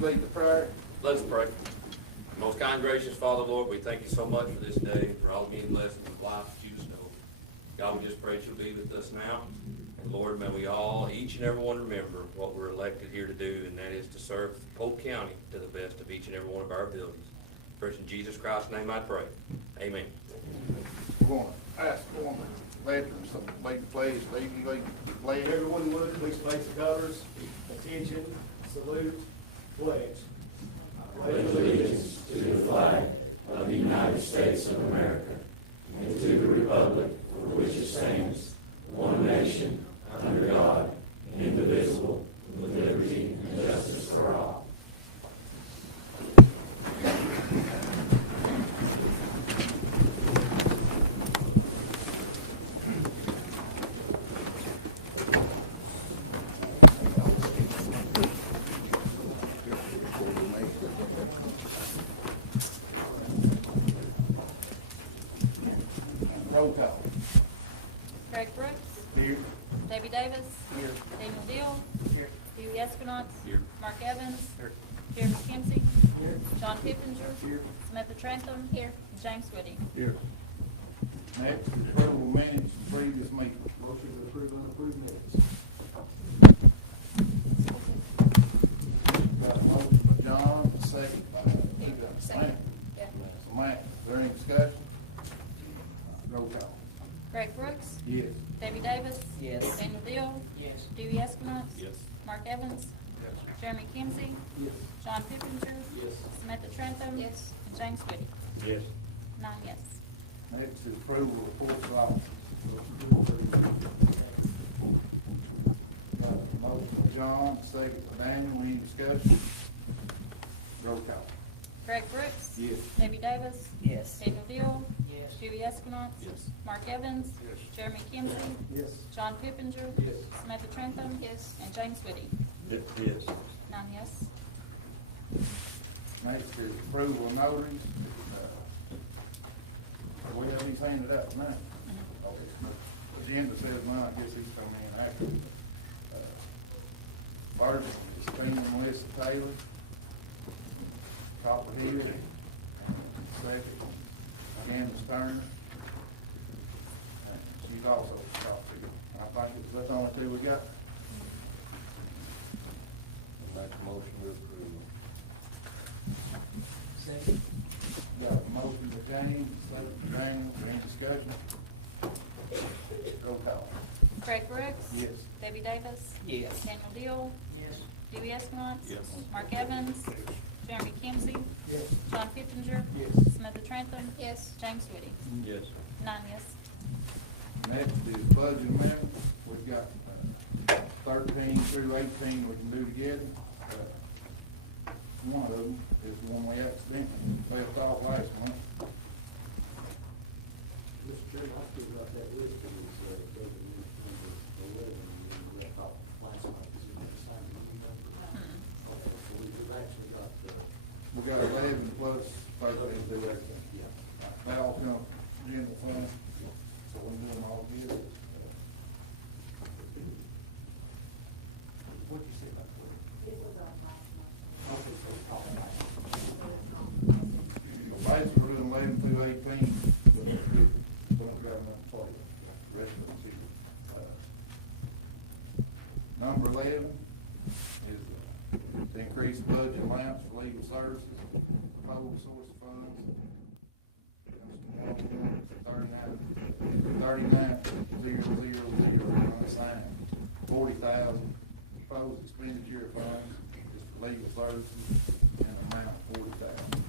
Lead the prayer. Let's pray. Most kind, gracious Father, Lord, we thank you so much for this day, for all the many blessings of life that you know. God, we just pray that you'll be with us now. And Lord, may we all, each and every one, remember what we're elected here to do, and that is to serve Polk County to the best of each and every one of our abilities. First in Jesus Christ's name I pray. Amen. We're going to ask one veterans to lead the pledge. Lead the pledge. Everyone would please place the colors. Attention, salute, pledge. I pledge allegiance to the flag of the United States of America and to the republic for which it stands, one nation, under God, indivisible, with liberty and justice for all. Roll call. Greg Brooks. Here. Debbie Davis. Here. Daniel Deal. Here. Dewey Esconance. Here. Mark Evans. Here. Jeremy Kimsey. Here. John Pippinger. Here. Samantha Trantham. Here. James Whitty. Here. Next, approval of minutes of previous meeting. Motion to approve unapproved minutes. Got a motion by John, a second by Samantha. Yeah. Samantha, is there any discussion? Roll call. Greg Brooks. Yes. Debbie Davis. Yes. Daniel Deal. Yes. Dewey Esconance. Yes. Mark Evans. Jeremy Kimsey. Yes. John Pippinger. Yes. Samantha Trantham. Yes. And James Whitty. Yes. 9 yes. Next is approval of reports of office. Got a motion by John, second by Daniel, any discussion? Roll call. Greg Brooks. Yes. Debbie Davis. Yes. Daniel Deal. Yes. Dewey Esconance. Yes. Mark Evans. Yes. Jeremy Kimsey. Yes. John Pippinger. Yes. Samantha Trantham. Yes. And James Whitty. Yes. 9 yes. Next is approval of notaries. We have these handed out tonight. Okay. Agenda says none, I guess he's coming in after. First is Christina Melissa Taylor, Copperhead. Second, Candace Turner. And she's also Copperhead. I think that's the only two we got. Make a motion to approve. Second. Got a motion by James, second by Daniel, any discussion? Roll call. Greg Brooks. Yes. Debbie Davis. Yes. Daniel Deal. Yes. Dewey Esconance. Yes. Mark Evans. Jeremy Kimsey. Yes. John Pippinger. Yes. Samantha Trantham. Yes. James Whitty. Yes. 9 yes. Next is budget amendment. We've got 13 through 18 we can do together. One of them is the one we accidentally left off last month. Mr. Chairman, I still got that list of these, number 11, and we left off last month. Is it the same number? Okay, so we've actually got, We got 11 plus 13 through 18. yeah. That all comes general fund, so we do them all together. What'd you say about that? It was on last month. Okay, so it's all right. Basically, we're doing 11 through 18. But I've got enough for you. The rest of it's here. Number 11 is to increase the budget allowance for legal services, proposed source of funds. 39,000 unassigned, 40,000 proposed expenditure funds is for legal services and amount of 40,000.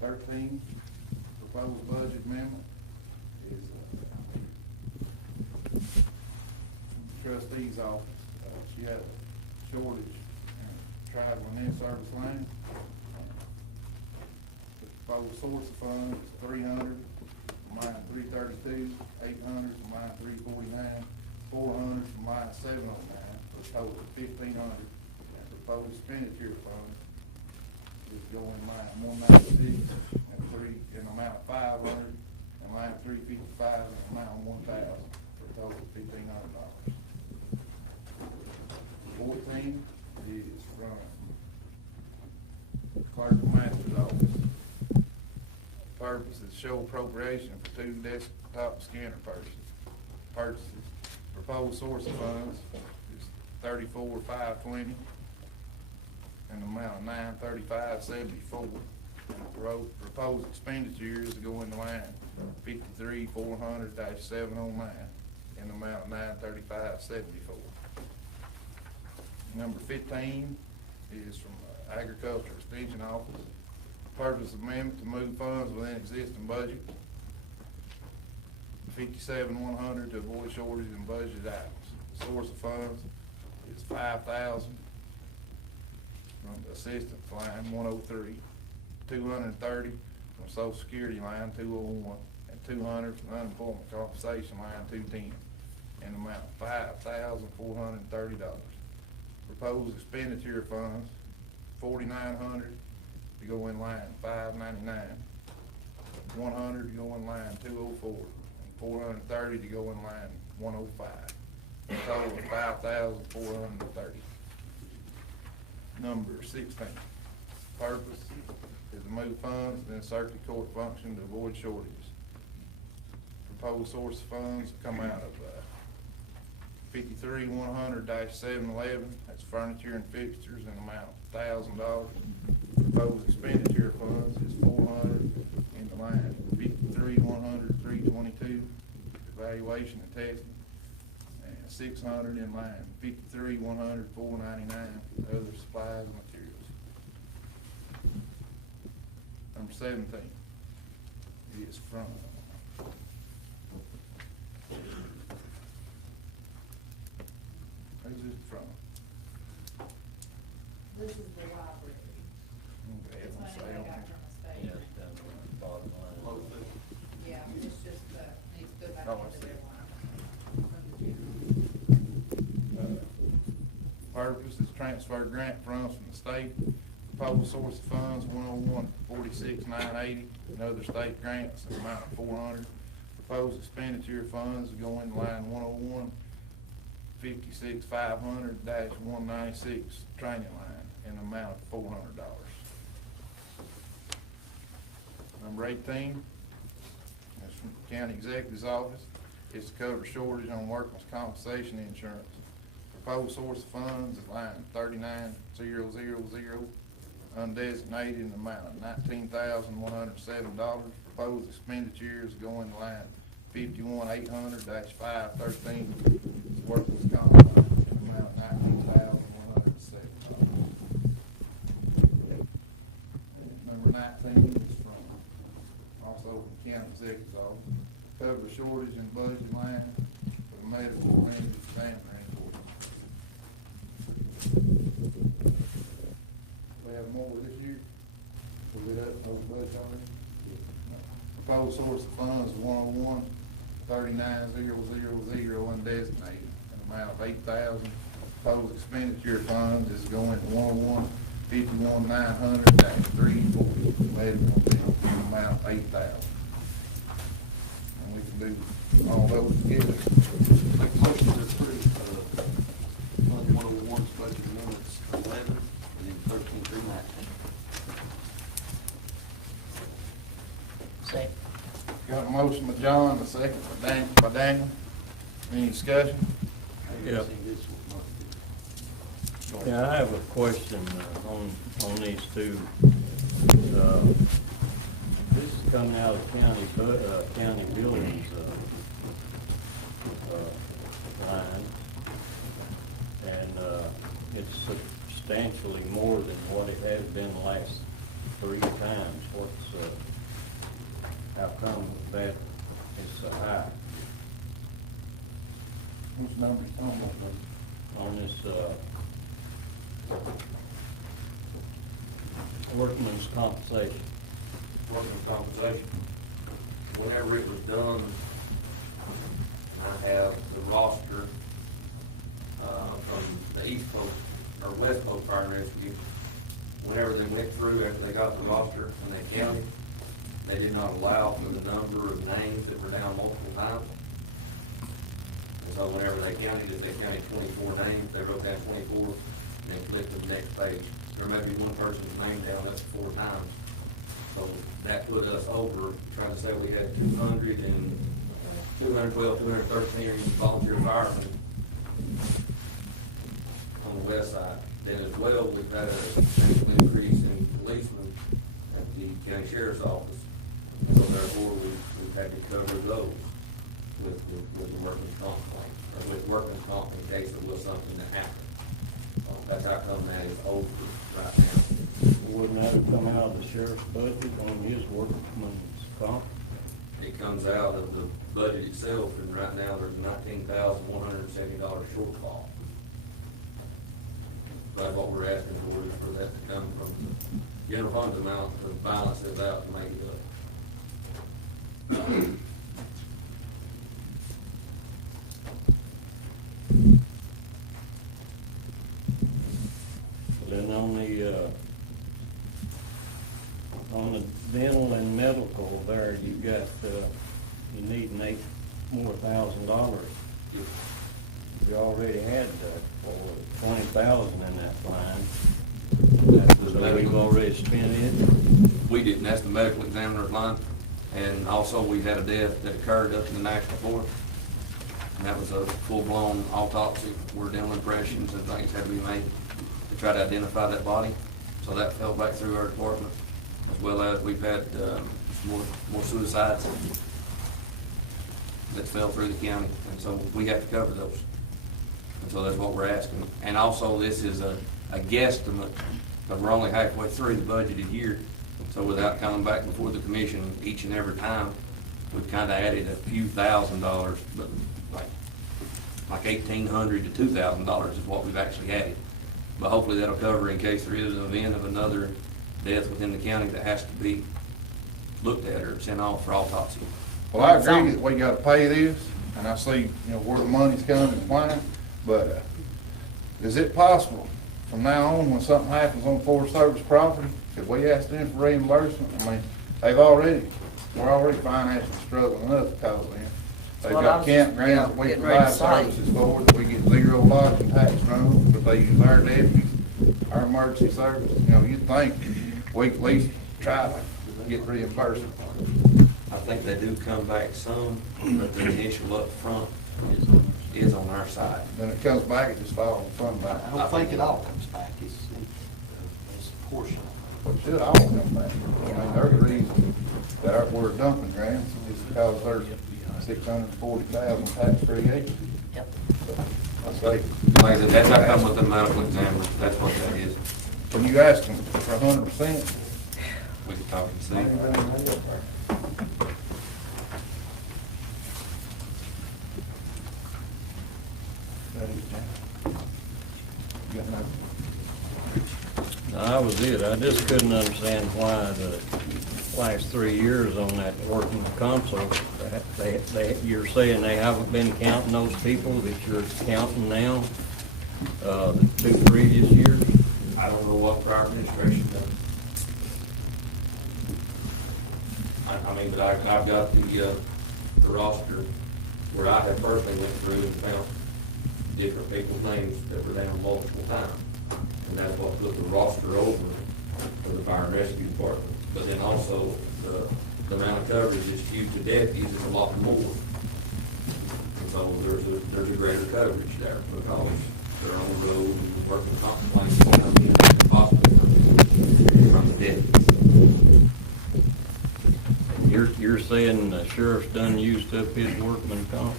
13, proposed budget amendment is trustee's office. She had a shortage, travel and in-service lane. The proposed source of funds is 300, line 332, 800, line 349, 400, line 709, for a total of 1,500. And proposed expenditure funds is going line 196 and in amount of 500, and line 355 in amount of 1,000, for a total of $1,500. 14 is from clerk of master's office. Purpose is show appropriation for 2 desktop scanner purchases. Proposed source of funds is $34,520, and the amount of $935.74. Proposed expenditures to go in the line 53,400-709, in the amount of $935.74. Number 15 is from Agriculture Extension Office. Purpose amendment to move funds within existing budget. 57,100 to avoid shortage in budget items. The source of funds is 5,000 from the assistance line 103, 230 from Social Security line 201, and 200 from unemployment compensation line 210, in the amount of $5,430. Proposed expenditure funds, 4,900 to go in line 599, 100 to go in line 204, and 430 to go in line 105. A total of 5,430. Number 16. Purpose is to move funds and insert the court function to avoid shortages. Proposed source of funds come out of 53,100-711, that's furniture and fixtures, in amount of $1,000. Proposed expenditure funds is 400 in the line 53,100-322, evaluation and testing, and 600 in line 53,100-499, other supplies and materials. Number 17 is from who's this from? This is the library. Okay, It's it don't money say they on got here. from the state. Yeah, it's down on the bottom line. Yeah, it's just, needs to go back Oh, I into see. their line. From the general. Purpose is transfer grant funds from the state. Proposed source of funds 101-46-980, and other state grants, an amount of 400. Proposed expenditure funds go in line 101-56-500-196 training line, in an amount of $400. Number 18 is from the county executive's office. It's to cover shortage on workers' compensation insurance. Proposed source of funds is line 39,000, undesignated, in the amount of $19,107. Proposed expenditures go in line 51,800-513, workers' comp line, in the amount of $19,107. Number 19 is from, also from county executive's office, cover shortage in budget line for the medical and examiner report. We have more this year? We lit up those budgets already? Proposed source of funds is 101-39,000 undesignated, an amount of 8,000. Proposed expenditure funds is going to 101-51,900-340, medical bill, an amount of 8,000. And we can do all those together. Make a motion to approve, Fund 101's budget amendments 11, and then 13 through 19. Second. Got a motion by John, a second by Daniel. Any discussion? I Yeah. haven't seen this one. Yeah, I have a question on these two. This is coming out of county buildings line, and it's substantially more than what it has been the last 3 times. How come that is so high Whose number is on that? on this Workman's compensation. Workers' compensation. Whenever it was done, I have the roster, from the East Coast, or West Coast Fire and Rescue. Whenever they went through, after they got the roster and they counted, they did not allow for the number of names that were down multiple times. And so whenever they counted, if they counted 24 names, they wrote down 24, and then flipped to the next page. There may be one person's name down up to 4 times. So that put us over, trying to say we had 212, 213 volunteer firemen on the west side. Then as well, we've had a substantial increase in policemen at the county sheriff's office. So therefore, we've had to cover those with the workman's comp claim, or with workman's comp in case there was something that happened. So that's how come that is over right now. Wouldn't that have come out of the sheriff's budget on his workman's comp? It comes out of the budget itself, and right now there's $19,170 shortfall. But what we're asking for is for that to come from the general fund amount to balance it out to make it up. Then on the dental and medical there, you got, you need $8 more $1,000. You already had, $20,000 in that line. So we've already spent it. We didn't, that's the medical examiner's line, and also we had a death that occurred up in the national forest. And that was a full-blown autopsy where dental impressions and things had to be made to try to identify that body. So that fell back through our department, as well as we've had more suicides that fell through the county, and so we have to cover those. And so that's what we're asking. And also, this is a guesstimate, because we're only halfway through the budgeted year. So without coming back before the commission each and every time, we've kind of added a few $1,000s, but like $1,800 to $2,000 is what we've actually added. But hopefully that'll cover in case there is an event of another death within the county that has to be looked at or sent off for autopsy. Well, I agree that we gotta pay this, and I see, where the money's coming and why, but, is it possible from now on, when something happens on Forest Service property, if we ask them for reimbursement? I mean, we're already financially struggling enough because of them. They've got campgrounds that we provide services for, that we get zero lodging tax from, but they use our deputies, our emergency service. You'd think we at least try to get reimbursement. I think they do come back some, but the initial up front is on our side. Then it comes back, it just falls on fund back. I don't think it all comes back, it's a portion. It should all come back. They're the reason that we're dumping grounds, is because there's 640,000 tax-free acres. Yep. That's like, That's how come with the medical examiner, that's what that is. when you ask them for 100%, We could talk and see. That was it. I just couldn't understand why the last 3 years on that working console, you're saying they haven't been counting those people that you're counting now, the 2 previous years? I don't know what prior administration done. But I've got the roster where I have personally went through and found different people's names that were down multiple times. And that's what put the roster over for the fire and rescue department. But then also, the amount of coverage is skewed to deputies is a lot more. And so there's a greater coverage there because they're on the road and working complaints in hospital from the deputies. You're saying the sheriff's done used up his workman comp?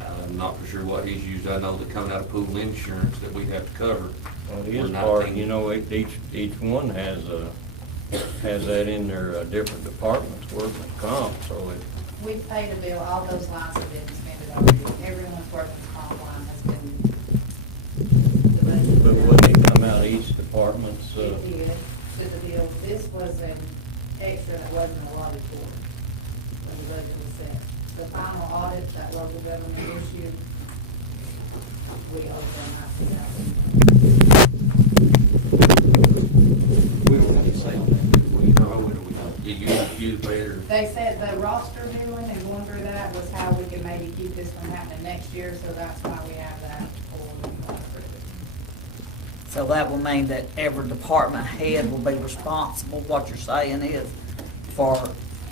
I'm not for sure what he's used. I know that coming out of pool insurance that we have to cover. Well, his part, each one has that in their different departments, workman comp, so it. We've paid a bill, all those lines have been expended already. Everyone's working comp line has been. But wouldn't it come each department's, It did, to the bill. This was an extra that wasn't allotted for, when the budget was set. The final audit that local government issued, we owe them We don't have to say on that. We know what we don't. You better. They said the roster doing and going through that was how we could maybe keep this from happening next year, so that's why we have that for the So that will mean that every department head will be responsible, what you're saying is, for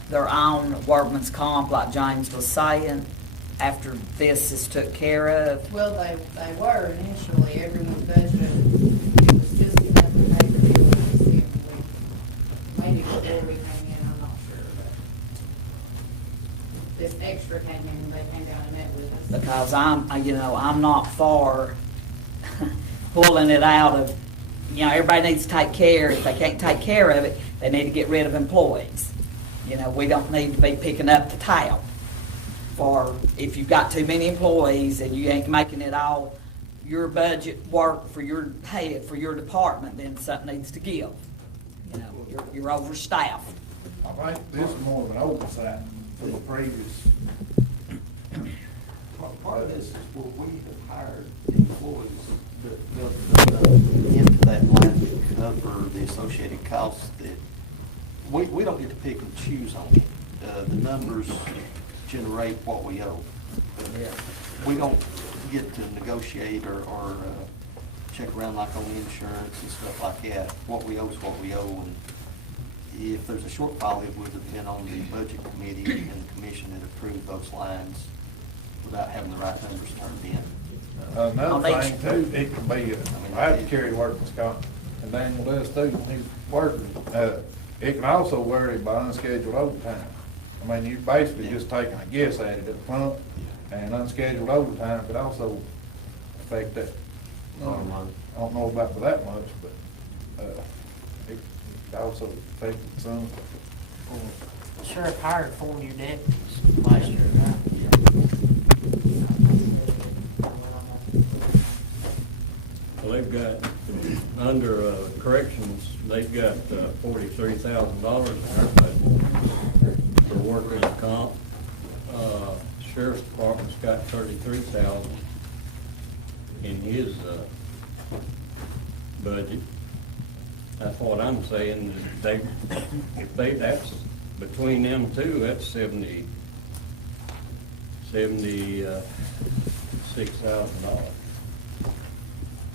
their own workman's comp, like James was saying, after this is took care of. Well, they were initially, everyone's budgeted, it was just enough to pay the bill, and see if maybe before we came in, I'm not sure, but this extra came in, they came down and met with us. Because I'm not for pulling it out of, everybody needs to take care. If they can't take care of it, they need to get rid of employees. We don't need to be picking up the tab for, if you've got too many employees and you ain't making it all your budget work for your head, for your department, then something needs to give. You're overstaffed. I think this is more of an oversight for the previous. Part of this is where we have hired employees that into that line to cover the associated costs that, we don't get to pick and choose on it. The numbers generate what we owe. We don't get to negotiate or check around like on insurance and stuff like that. What we owe is what we owe, and if there's a shortfall, it would have been on the budget committee and the commission that approved those lines without having the right numbers turned in. Another thing too, it can be, I have to carry workman's comp, and Daniel does too when he's working. It can also vary by unscheduled overtime. I mean, you're basically just taking a guess at it at the pump, and unscheduled overtime could also affect that. I don't know about for that much, but, it could also affect it some. The sheriff hired 4 new deputies last year, right? well, they've got, under corrections, they've got $43,000 in their budget for workers' comp. Sheriff's Department's got $33,000 in his budget. That's what I'm saying, that's, between them two, that's $76,000.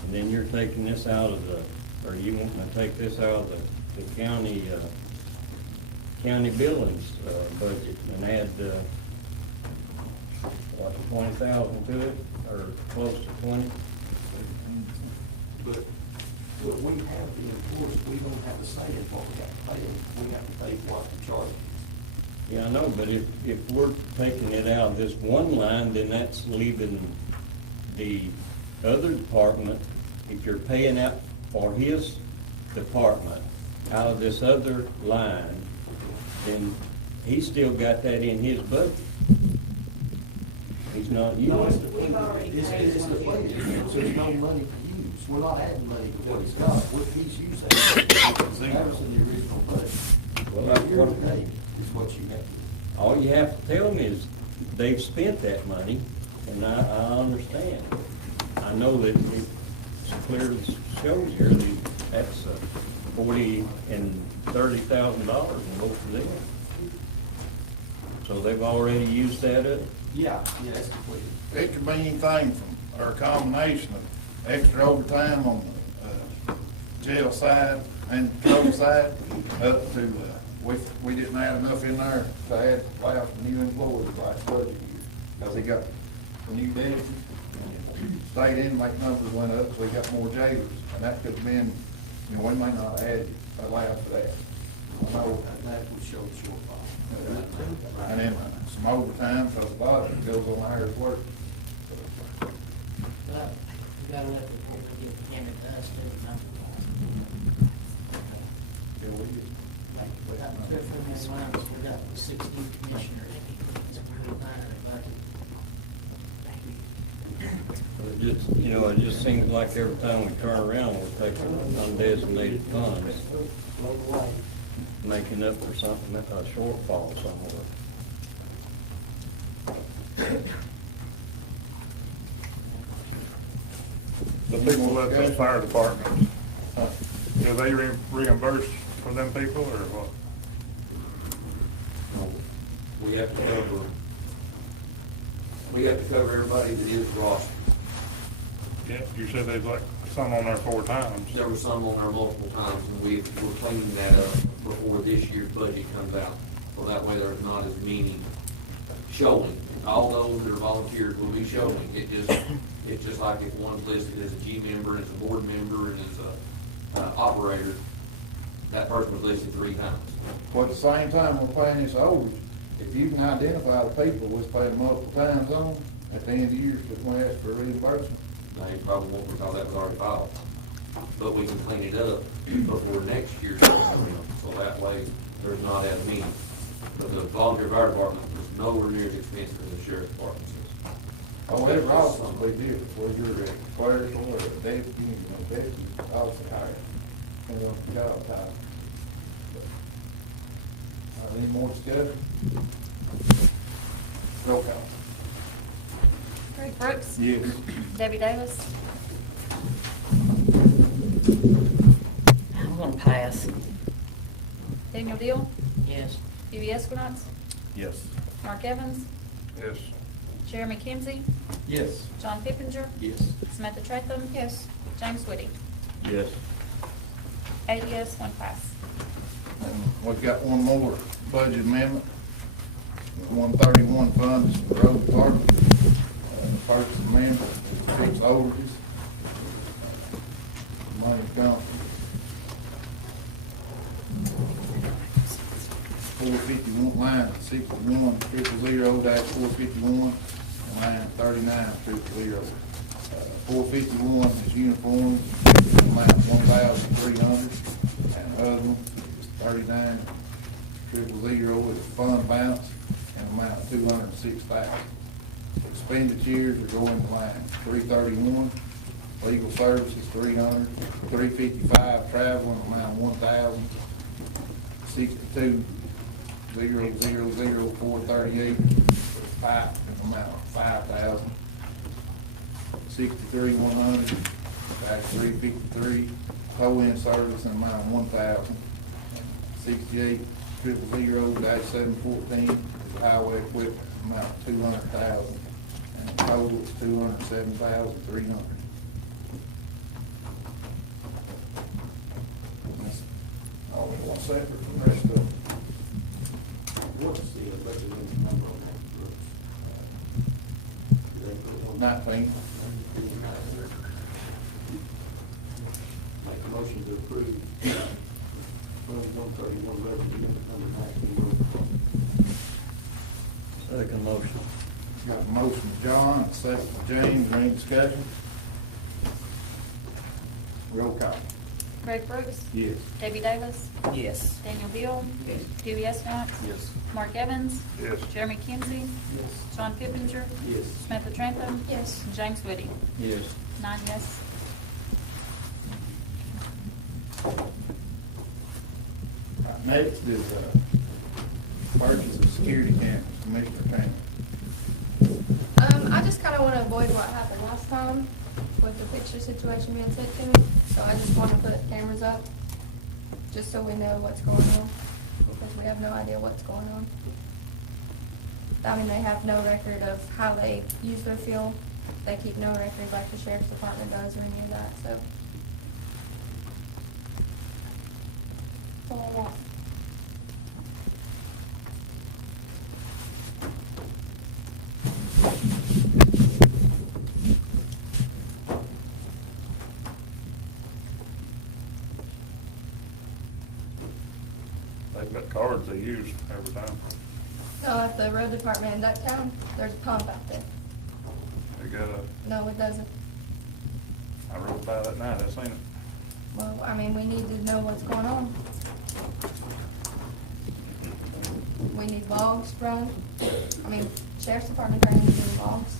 And then you're taking this out of or you want to take this out of the county billings budget and add, 20,000 to it, or close to 20? But we have the enforced, we don't have to say it what we have to pay them. We have to pay what the charge is. Yeah, I know, but if we're taking it out of this one line, then that's leaving the other department, if you're paying out for his department out of this other line, then he's still got that in his budget. He's not using it. It's the budget, so there's no money to use. We're not adding money to what he's got. He's using it. That was in the original budget. Well, that's Year what- to date is what you have to. All you have to tell them is they've spent that money, and I understand. I know that it's clear as shows here, that's $40,000 and $30,000 in both of them. So they've already used that up? Yeah, that's completed. It could be anything from, or a combination of extra overtime on the jail side and patrol side, up to, we didn't add enough in there to add, allow for new employees last budget year. Because he got the new deputy, state inmate numbers went up, so we got more jailers, and that could have been, we may not add, allow for that. I know, That would show the shortfall. and then some overtime, so a lot of it goes on hours work. But you gotta let the board get handed to us too, no? Yeah, we did. We got 2 or 4 million lines, we got 16 commissioners. It's a pretty minor budget. Or just, You know, it just seems like every time we turn around, we're taking undesignated funds, making up for something, a shortfall somewhere. The people at the fire department, do they reimburse for them people or what? We have to cover everybody that is rostered. Yeah, you said there's like some on there 4 times. There were some on there multiple times, and we're cleaning that up before this year's budget comes out. So that way there's not as many showing. All those that are volunteers will be showing. It's just like if one's listed as a G member, as a board member, and as a operator, that person was listed 3 times. But at the same time, we're paying this overage. If you can identify the people we're paying multiple times on, at the end of the year, just we ask for reimbursement. They probably won't because that was already filed. But we can clean it up before next year's comes around, so that way there's not as many. But the volunteer fire department is nowhere near as expensive as the sheriff's department is. Oh, every office will be different, whether you're a clerical or a deputy, deputy officer hire, depends on the job type. Any more discussion? Roll call. Greg Brooks. Yes. Debbie Davis. I'm gonna pass. Daniel Deal. Yes. Dewey Esquinance. Yes. Mark Evans. Yes. Jeremy Kimsey. Yes. John Pippinger. Yes. Samantha Trentham. Yes. James Whitty. Yes. 8 yes, 1 pass. And we've got one more budget amendment, 131 funds for the road department. The first amendment is 6 overages. Money's gone. 451, line 61 000-451, and line 39 000. 451 is uniforms, amount 1,300, and other one is 39 000 is fund balance, and amount 206,000. Expenditures are going to line 331, legal services 300, 355 travel, amount 1,000, 62 000-438, pipe, amount 5,000. 63-100, dash 353, tow-in service, and amount 1,000. 68-000-714 is highway equipment, amount 200,000, and the total is 207,300. That's all we want separate from the rest of them. What's the budget number on that, Brooks? Do they put it on 19. Make a motion to approve. Fund 131 revenue number 19. Second motion. Got a motion from John, a second from James, any discussion? Roll call. Greg Brooks. Yes. Debbie Davis. Yes. Daniel Deal. Yes. Dewey Esquinance. Yes. Mark Evans. Yes. Jeremy Kimsey. Yes. John Pippinger. Yes. Samantha Trentham. Yes. James Whitty. Yes. 9 yes. Next is, purchase of security cameras, Commissioner Tanner. I just kinda wanna avoid what happened last time with the picture situation being sent to me, so I just wanna put cameras up, just so we know what's going on, because we have no idea what's going on. I mean, they have no record of how they use their fuel, they keep no record like the sheriff's department does or any of that, so. That's all I want. They've got cards they use every time. No, at the road department in Ducktown, there's a pump out there. They got a, No, it doesn't. I rode by that night, I seen it. Well, I mean, we need to know what's going on. We need logs run. I mean, sheriff's department turning into logs.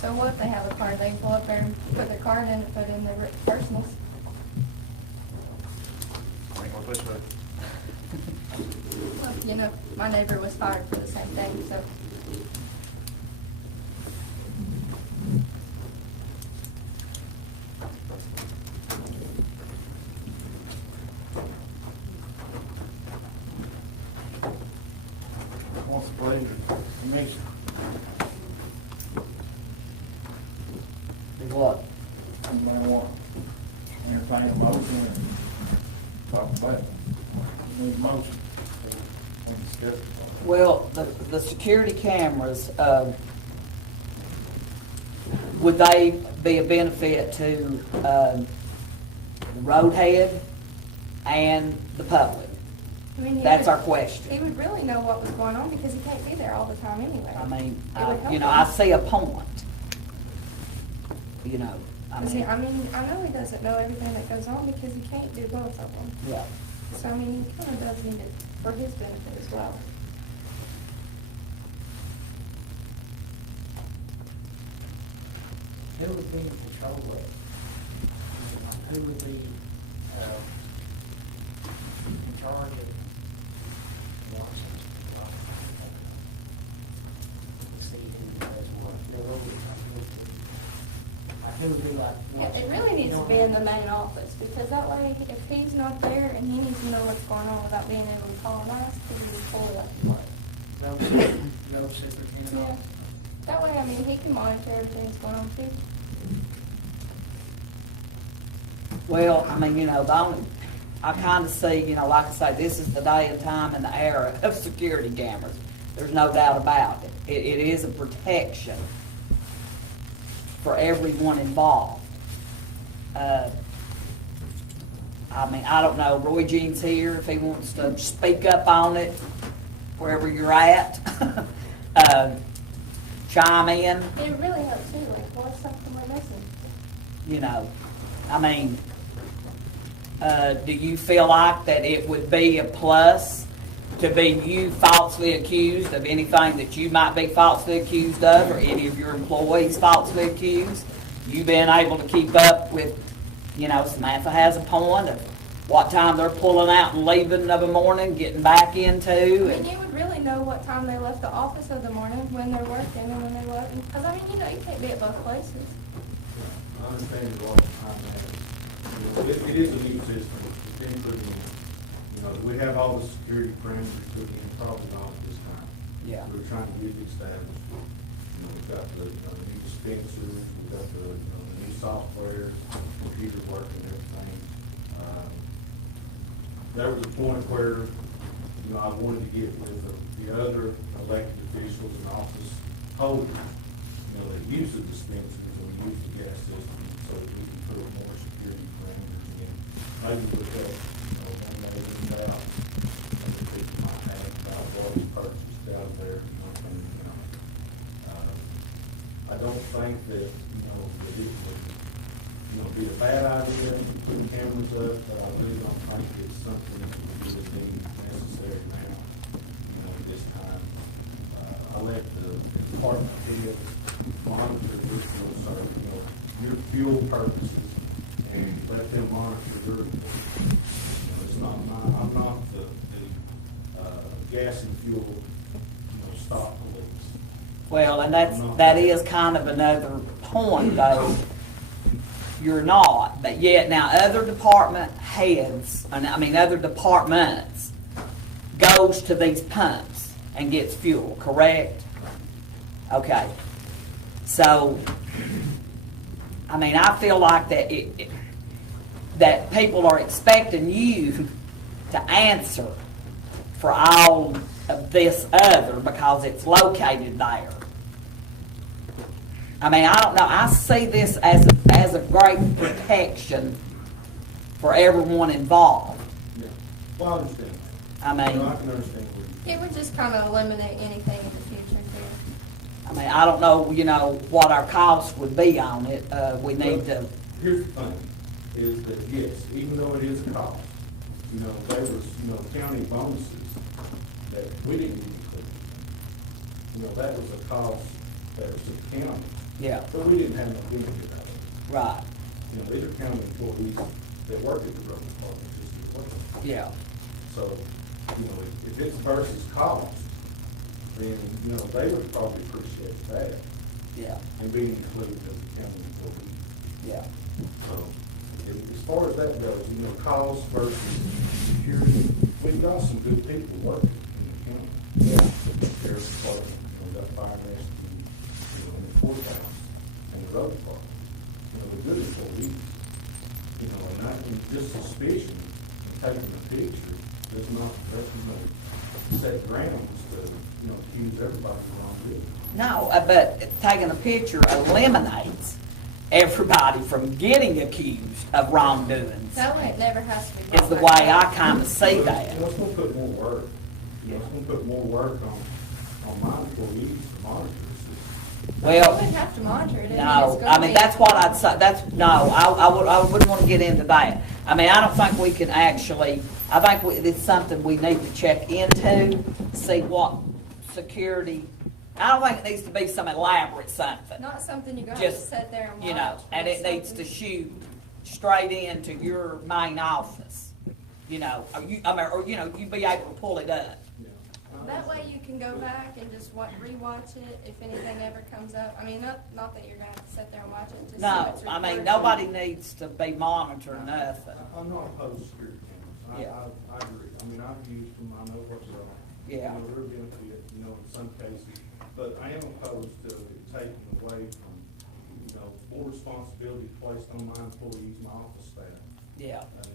So what if they have a card? They can pull up there and put their card in and put in their personals. Ain't what they say. Well, you know, my neighbor was fired for the same thing, so. What's the pleasure, Commissioner? Do what? Somebody want to entertain a motion and talk about it? Need a motion? We discuss it. Well, the security cameras, would they be a benefit to, the roadhead and the public? I mean, That's our He question. would really know what was going on because he can't be there all the time anyway. I mean, It would help you know, him. I see a point. You know, I See, mean, I know he doesn't know everything that goes on because he can't do both of them. yeah. So, I mean, he kind of does need it for his benefit as well. Who would be in control of it? Who would be, in charge of watching? See who does what. Who would be like It watching? really needs to be in the main office, because that way, if he's not there and he needs to know what's going on without being able to call and ask, he can just pull it up and work. Road superintendent? Yeah. That way, I mean, he can monitor everything that's going on too. Well, I mean, you know, I kind of see, you know, like I say, this is the day and time and the era of security cameras. There's no doubt about it. It is a protection for everyone involved. I mean, I don't know, Roy Jean's here, if he wants to speak up on it, wherever you're at, chime in, It really helps too, like, what's something we're missing? you know. I mean, do you feel like that it would be a plus to be you falsely accused of anything that you might be falsely accused of, or any of your employees falsely accused? You being able to keep up with, you know, Samantha has a point of what time they're pulling out and leaving of a morning, getting back into. I mean, And, you would really know what time they left the office of the morning, when they're working and when they wasn't. Because, I mean, you know, you can't be at both places. I understand your point behind that. You know, it is a new system, it's been put in. You know, we have all the security parameters put in, probably not at this time. Yeah. We're trying to get it established. You know, we've got the, new dispensers, we've got the, the new software, computer working, everything. There was a point where, you know, I wanted to get with the other elected officials and office holders, you know, that use the dispensers or use the gas system, so that we can put more security parameters in. Maybe with that, you know, one day we out, other people might have about what was purchased out there, you know, and, I don't think that, you know, that it would, you know, be a bad idea to put cameras up, but I really don't think it's something that would really be necessary now, you know, at this time. I let the department head monitor this, you know, your fuel purposes, and let them monitor your, you know, it's not, I'm not the gas and fuel, you know, stop police. well, and that is kind of another point, though. You're not, but yet now other department heads, other departments goes to these pumps and gets fuel, correct? Okay. So, I feel like that that people are expecting you to answer for all of this other because it's located there. I don't know, I see this as a great protection for everyone involved. Yeah, well, I understand that. I mean- You know, I can understand where It would just kind of eliminate anything in the future too. I don't know, you know, what our cost would be on it. We need to, Here's the thing, is that yes, even though it is a cost, you know, there was, you know, county bonuses that we didn't even include. You know, that was a cost that was to the county, Yeah, So we didn't have no benefit out of it. right, You know, these are county employees that work at the road department, just as well. yeah, So, you know, if it's versus cost, then, you know, they would probably appreciate that yeah, and being included as a county employee. yeah. So, as far as that goes, you know, cost versus security, we've got some good people working in the county. Yeah. Sheriff's department, you know, got fire rescue, you know, in the courthouse, and the road department. You know, they're good employees. You know, and just suspicion, and taking a picture, does not, set grounds to, you know, accuse everybody of wrongdoing. No, but taking a picture eliminates everybody from getting accused of wrongdoings. That way it never has to be. Is the way I kind of see that. You know, it's gonna put more work, you know, it's gonna put more work on my employees to monitor this. You Well, wouldn't have to monitor it. no, I mean, that's what I'd say, I wouldn't want to get into that. I mean, I don't think we can actually, I think it's something we need to check into, see what security, I don't think it needs to be some elaborate something. Not something you're gonna Just, sit there and watch. you know, and it but needs to something- shoot straight into your main office. You know, or you know, you'd be able to pull it up. That way you can go back and just rewatch it if anything ever comes up. I mean, not that you're gonna have to sit there and watch it. Just see No, what's I mean, recorded. nobody needs to be monitoring nothing. I'm not opposed to security cameras, Yeah. I agree, I mean, I've used them, I know what's wrong. Yeah. You know, they're a benefit, you know, in some cases, but I am opposed to it taking away from, you know, more responsibility placed on my employees, my office staff. Yeah. And,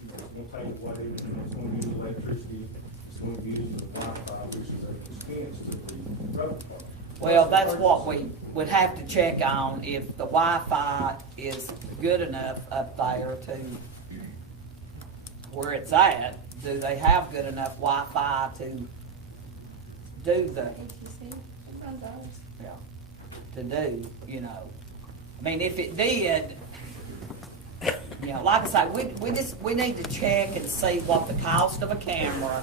you know, it's gonna take away, and it's gonna use electricity, it's gonna be using the Wi-Fi, which is a expense to the road department. Well, that's what we would have to check on, if the Wi-Fi is good enough up there to where it's at. Do they have good enough Wi-Fi to do the, ATC, it runs ours. yeah, to do, you know? I mean, if it did, you know, like I say, we need to check and see what the cost of a camera,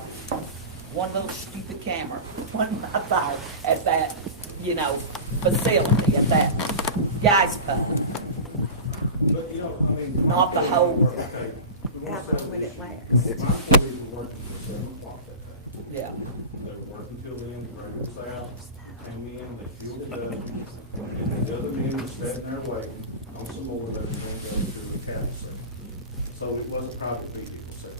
one little stupid camera, one right there at that, you know, facility, at that gas pump. But, you know, I mean. Not the whole- Okay. we won't How long would it last? My employees were working till 7 o'clock that day. Yeah, They were working till then, the rain was out, came in, they fueled it up, and the other men were sitting there waiting on some more that were going to go to the county center. So it wasn't private vehicle center,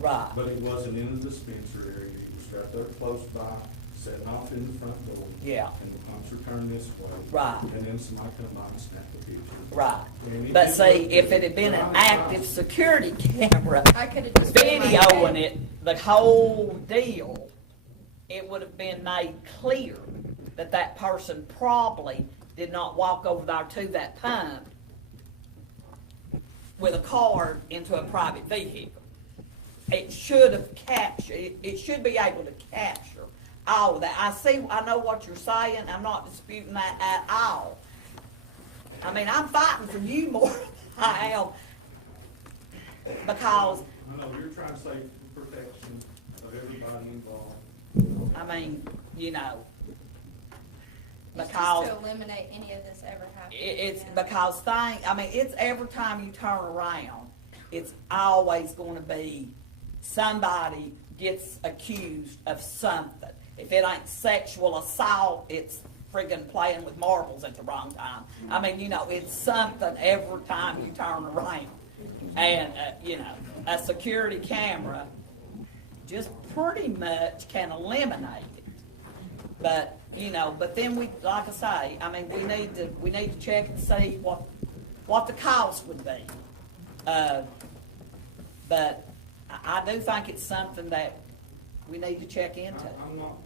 right, but it wasn't in the dispenser area, it was right there close by, setting off in the front door. Yeah. And the pumps were turned this way. Right. And then somebody come by and snap the picture. right. And But it see, was- if it had been an active security camera, I could've just. been like videoing that. it, the whole deal, it would have been made clear that that person probably did not walk over there to that pump with a card into a private vehicle. It should have captured, it should be able to capture all of that. I know what you're saying, I'm not disputing that at all. I mean, I'm fighting for you more than I am, because, I know, you're trying to say protection of everybody involved. I mean, you know, It's because just to eliminate any of this ever happening. it's again. because it's every time you turn around, it's always gonna be somebody gets accused of something. If it ain't sexual assault, it's friggin' playing with marbles at the wrong time. I mean, you know, it's something every time you turn around. And, you know, a security camera just pretty much can eliminate it. But, you know, but then we, like I say, I mean, we need to check and see what the cost would be. But I do think it's something that we need to check into. I'm not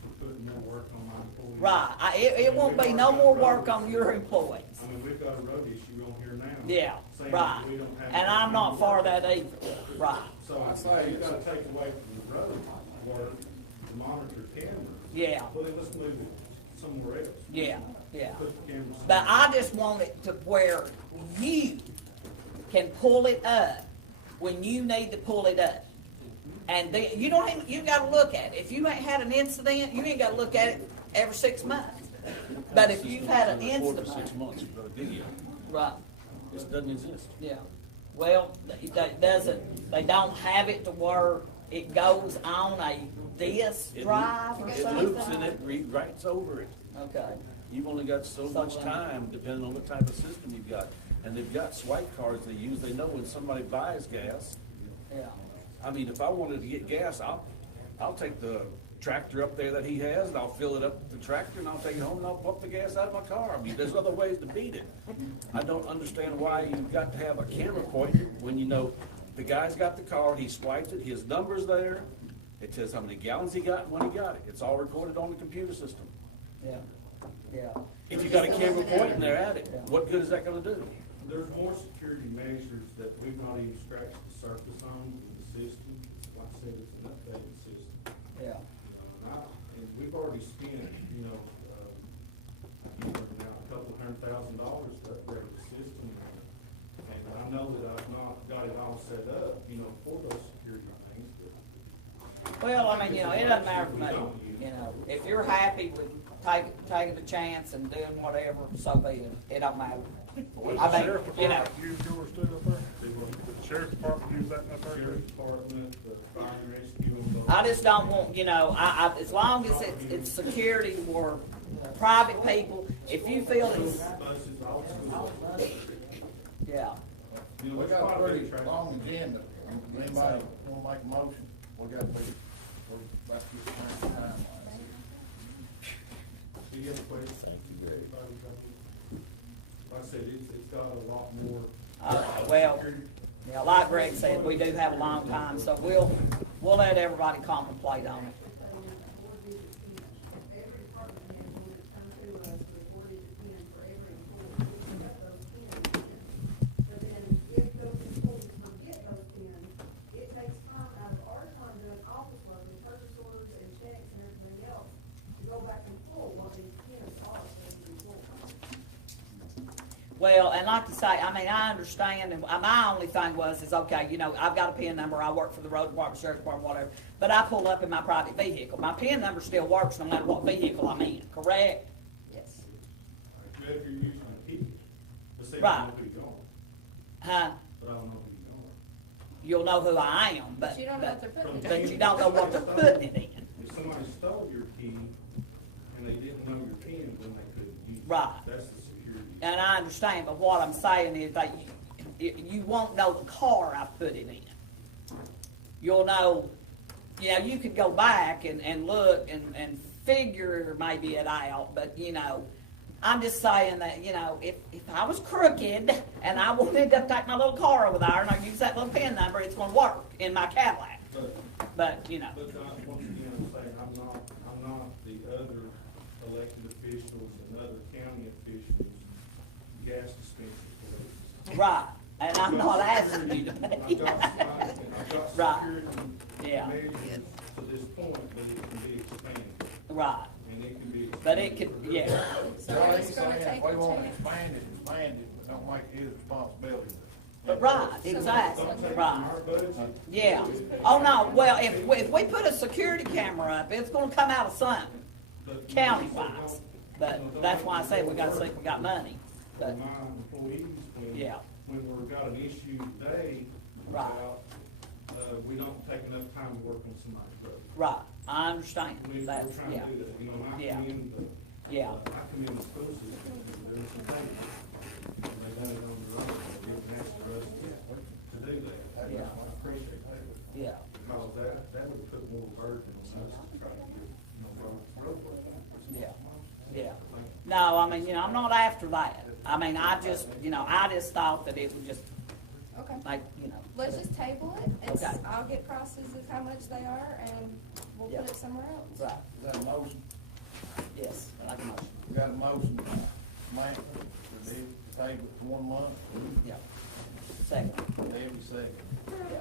for putting more work on my employees. Right, it won't be no more work on your employees. I mean, we've got a road issue on here now. Yeah, saying right. we don't have- And I'm not for that either, right, So I say, you gotta take away from the road work, to monitor cameras. yeah, Well, then let's move it somewhere else. yeah, yeah. Put the cameras. But I just want it to where you can pull it up when you need to pull it up. And then, you don't even, you gotta look at it. If you ain't had an incident, you ain't gotta look at it every 6 months. But if you've had an Report for incident. 6 months for a video. Right, It doesn't exist. yeah. Well, they don't have it to where it goes on a disk It drive or It something? loops and it writes over it. Okay, You've only got so much time, depending on what type of system you've got. And they've got swipe cards they use. They know when somebody buys gas. yeah, I mean, if I wanted to get gas, I'll take the tractor up there that he has, and I'll fill it up with the tractor, and I'll take it home, and I'll pump the gas out of my car. I mean, there's other ways to beat it. I don't understand why you've got to have a camera pointed when you know the guy's got the car, he swipes it, his number's there, it says how many gallons he got and when he got it. It's all recorded on the computer system. yeah, yeah. If you got a camera pointing there at it, what good is that gonna do? There's more security measures that we've not even scratched the surface on in the system. Like I said, it's an updated system. Yeah. And we've already spent, now a couple $100,000 to upgrade the system. And I know that I've not got it all set up, for those security things, but. Well, I mean, it doesn't matter to me, if you're happy with taking the chance and doing whatever, so be it, it don't matter. Well, I the think, sheriff department use yours too up there? The sheriff department use that up there? Sheriff Department, the fire and rescue. and those. I just don't want, as long as it's security for private people, if you feel it's, Buses, all schools. yeah. We got a pretty long agenda. Anybody wanna make a motion? We got to be, we're about to get the time. Do you have a question? Thank you, everybody. Like I said, it's got a lot more. Well, yeah, like Greg said, we do have a long time, so we'll let everybody contemplate on it. Every department head, when it comes to us, reported the pin for every employee. We got those pins. But then if those employees forget those pins, it takes time out of our time doing office work and purchase orders and checks and everything else to go back and pull what these pins are for every employee. Well, and like to say, I mean, I understand, and my only thing is okay, I've got a PIN number, I work for the road department, sheriff department, whatever, but I pull up in my private vehicle. My PIN number still works no matter what vehicle I'm in, correct? Yes. If you're using a key, but say, I Right. don't know who you're going, Huh? but I don't know who you're going. You'll know who I am, but, But you don't know what they're putting it in. but you don't know what they're putting it in. If somebody stole your key and they didn't know your pin, then they couldn't use it. Right. That's the security. And I understand, but what I'm saying is that you won't know the car I put it in. You'll know, you could go back and look and figure maybe it out, but I'm just saying that, if I was crooked and I wanted to take my little car over there and I use that little PIN number, it's gonna work in my Cadillac. But, But once again, I'm saying, I'm not the other elected officials and other county officials, gas dispenser police. right, and I'm not asking you to I've be. got Right. security Yeah. measures to this point, but it can be expanded, Right, and it can be. but it could, yeah, So Well, we're he's just gonna saying, take we the want to chance. expand it, but don't make it his responsibility. but right, exactly, Don't take right. from our budget. Yeah. Oh, no, well, if we put a security camera up, it's gonna come out of something, but- county-wise. But that's why I say we gotta see if we got money. For But, my employees, Yeah. when we've got an issue today Right. about, we don't take enough time to work on somebody's road. right, I understand, We're that's, trying yeah, to do that, I Yeah. commend yeah, I commend the school system, there's some things, and they done it on their own, they didn't ask for us to do that. Yeah. I appreciate that, yeah, because that would put more burden on us to try to get, road work. yeah, yeah. No, I mean, I'm not after that. I mean, I just thought that it would just, Okay. like, Let's just table it. Okay. I'll get prices of how much they are and we'll Yeah. put it somewhere else. right, Is that a motion? yes, I like a motion, We got a motion, Mike, to table it for 1 month, yeah. Second, every second. yeah.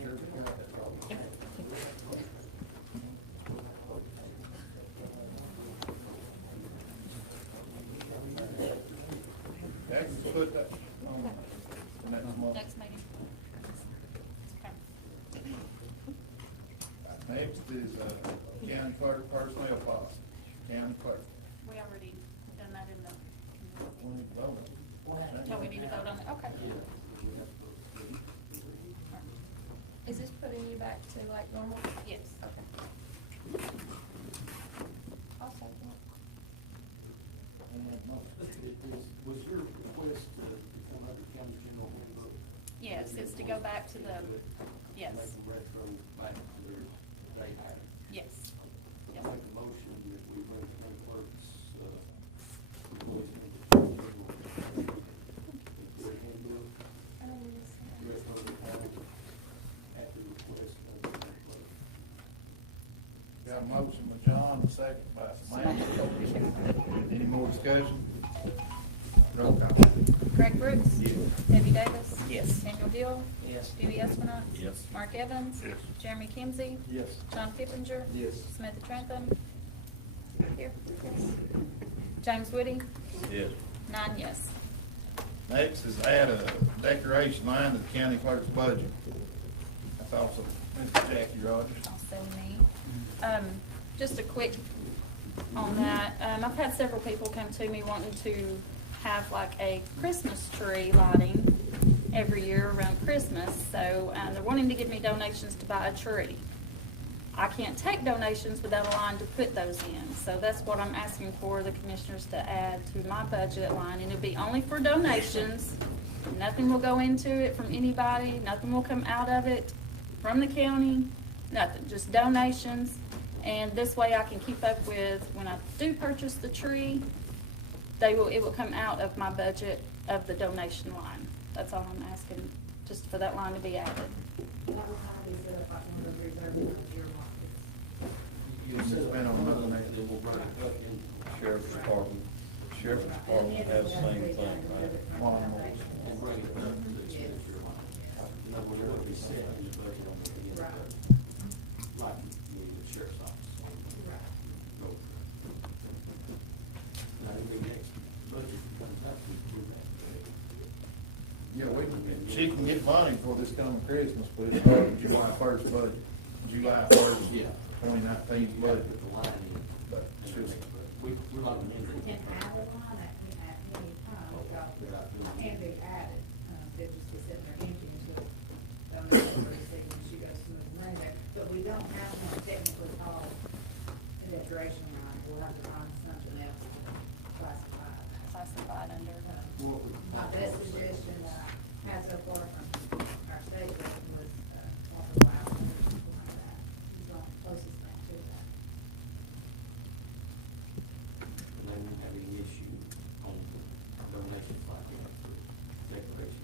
Sure, we got that problem. Okay, we'll put that on next month. Next meeting. Okay. Next is, county clerk personnel policy. county clerk. We already done that in the, We need to vote on it. oh, we need to vote on it, okay. Is this putting you back to like normal? Yes. Okay. I'll second it. Was your request to come under county general handbook? Yes, it's to go back to the, yes, Make the retro back to where they had it? yes, yes. Make a motion that we bring county clerk's, their handbook, I don't need to say that. retro back at the request of the county clerk. Got a motion by John, a second by Samantha. Any more discussion? Roll call. Greg Brooks. Yes. Debbie Davis. Yes. Daniel Deal. Yes. Dewey Estimont. Yes. Mark Evans. Yes. Jeremy Kimsey. Yes. John Pippinger. Yes. Samantha Trentham. Here. James Woody. Yes. 9 yes. Next is add a decoration line to the county clerk's budget. That's also Mr. Jackie Rogers. Also me. Just a quick on that. I've had several people come to me wanting to have like a Christmas tree lighting every year around Christmas. So they're wanting to give me donations to buy a tree. I can't take donations without a line to put those in. So that's what I'm asking for the commissioners to add to my budget line. And it'll be only for donations. Nothing will go into it from anybody. Nothing will come out of it from the county. Nothing, just donations. And this way I can keep up with, when I do purchase the tree, it will come out of my budget of the donation line. That's all I'm asking, just for that line to be added. That was how they set up like one of the reserve funds earmarked. You can spend on another next. Then we'll bring it back in. Sheriff's Department, Sheriff's Department has the same thing, right? One more. And bring it back to the expenditure line. In other words, it'll be set in the budget on the end of Right. like the sheriff's office. Right. Go. Now, the next budget comes out, we do that. Yeah, she can get money for this coming Christmas, but it's starting July 1st budget. July 1st, Yeah. 2019 You gotta budget. put the line in. But it's just, We're not amending And it. add a line at any time, can be added, they just be sitting there empty until, she goes to move money there. But we don't have one technically called a decoration line, we'll have to find something else classified. Classified under. My best suggestion that I had so far from our state rep was, authorize or something like that. He's the closest thing to that. And then we have any issue on donations like that for decoration.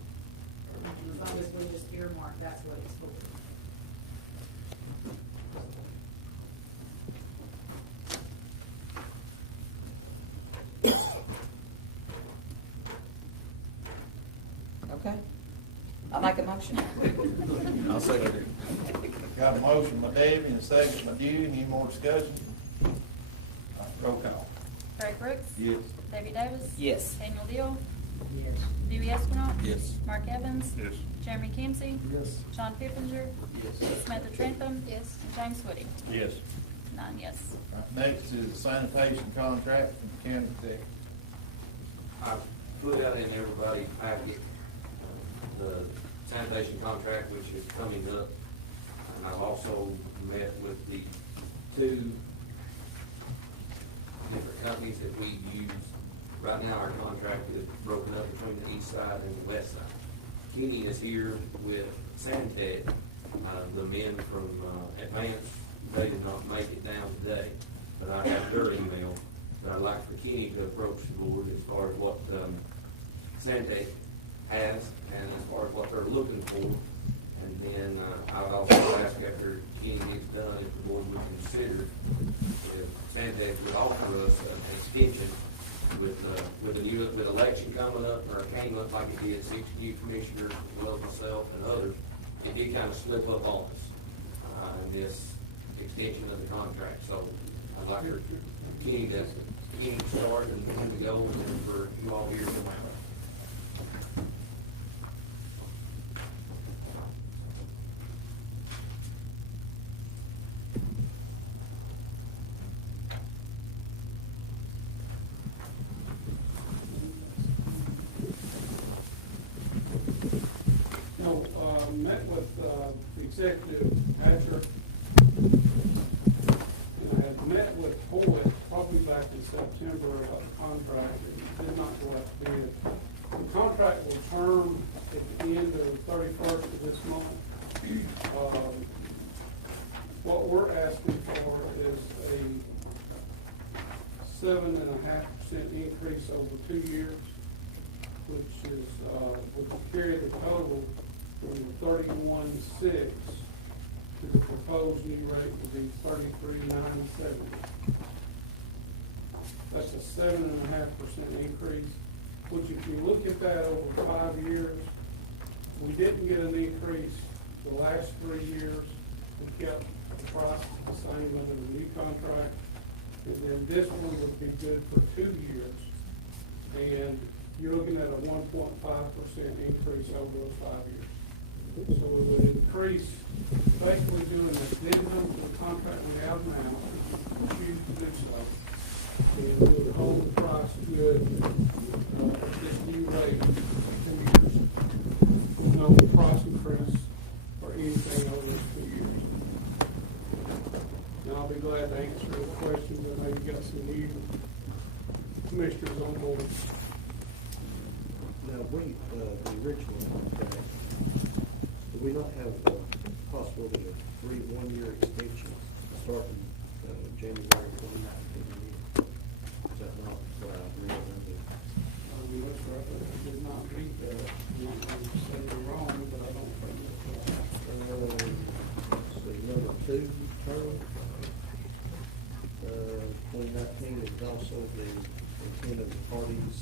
As long as we just earmark, that's what it's for. Okay. I make a motion. I'll second it. got a motion by Debbie and a second by Dewey. Any more discussion? Roll call. Greg Brooks. Yes. Debbie Davis. Yes. Daniel Deal. Yes. Dewey Estimont. Yes. Mark Evans. Yes. Jeremy Kimsey. Yes. John Pippinger. Yes. Samantha Trentham. Yes. And James Woody. Yes. 9 yes. Right, next is sanitation contract from the county executive. I put out in everybody's packet the sanitation contract, which is coming up. And I've also met with the two different companies that we use. Right now, our contract is broken up between the east side and the west side. Kenny is here with Santec. The men from Advance, they did not make it down today, but I have their email. But I'd like for Kenny to approach the board as far as what Santec has and as far as what they're looking for. And then I would also ask after Kenny gets done, if the board would consider if Santec would offer us an extension with election coming up, or it came up like it did, 6 new commissioners, as well as myself and others. It did kind of slip up on us, in this extension of the contract. So I'd like for Kenny to start and then to go, and for you all here to come out. met with, the executive after, and I had met with Polk probably back in September about the contract, and did not go out to bid. The contract will term at the end of the 31st of this month. What we're asking for is a 7.5% increase over 2 years, which is, would carry the total from the 31.6 to the proposed new rate would be 33.970. That's a 7.5% increase, which if you look at that over 5 years, we didn't get an increase the last 3 years. We kept the price the same under the new contract. And then this one would be good for 2 years. And you're looking at a 1.5% increase over those 5 years. So we would increase, basically doing an addendum to the contract we have now, if you choose to do so. And we would hold the price good, at this new rate for 2 years. No price increase or anything over those 2 years. And I'll be glad to answer the questions. I know you got some new commissioners on board. Now, the original contract, do we not have the possibility of 3 one-year extensions starting January 2019? Is that not what I read under? Looks right, but I did not read that. I'm not going to say you're wrong, but I don't think that's right. So number 2 term, 2019 is also the intent of the parties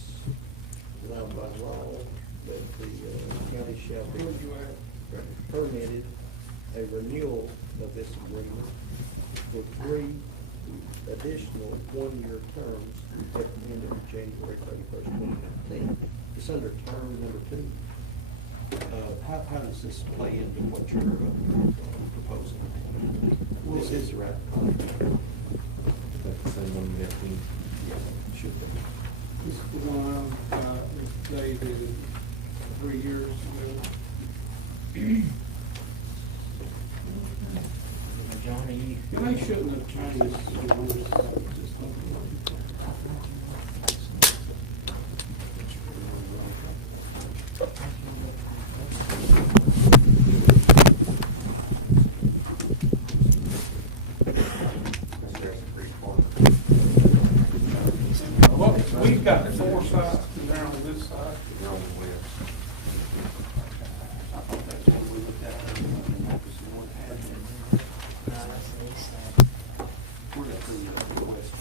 allowed by law that the county shall be Where you at? permitted a renewal of this agreement for 3 additional one-year terms at the end of January 31st, 2019. It's under term number 2. How does this play into what you're proposing? This is the right contract. That's the same one we have seen. Yeah, should be. This is the one, it's dated 3 years ago. Johnny, And they shouldn't have changed Well, we've got 4 sides, and they're on this side. They're on the west. I thought that's what we looked at. That was the one that had it. no, that's the east side. We're at the west.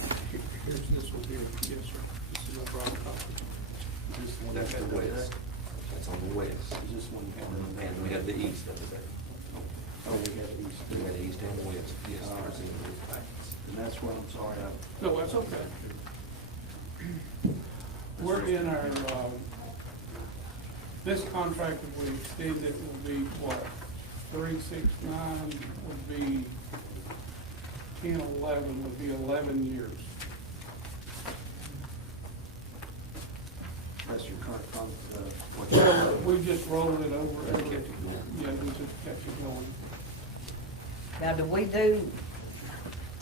Here's this one here. Yes, sir. This is a brown copy. This one. That's the west. That's on the west. Is this one you have in the back? And we have the east over there. Oh, we have the east. We have the east and the west. Yes, there's in those packets. And that's where I'm sorry. No, that's okay. We're in our, this contract, if we extend it, will be what? 369 would be 10, 11 would be 11 years. That's your current contract. Well, we just rolled it over every, yeah, we just kept it going. Now, do we do,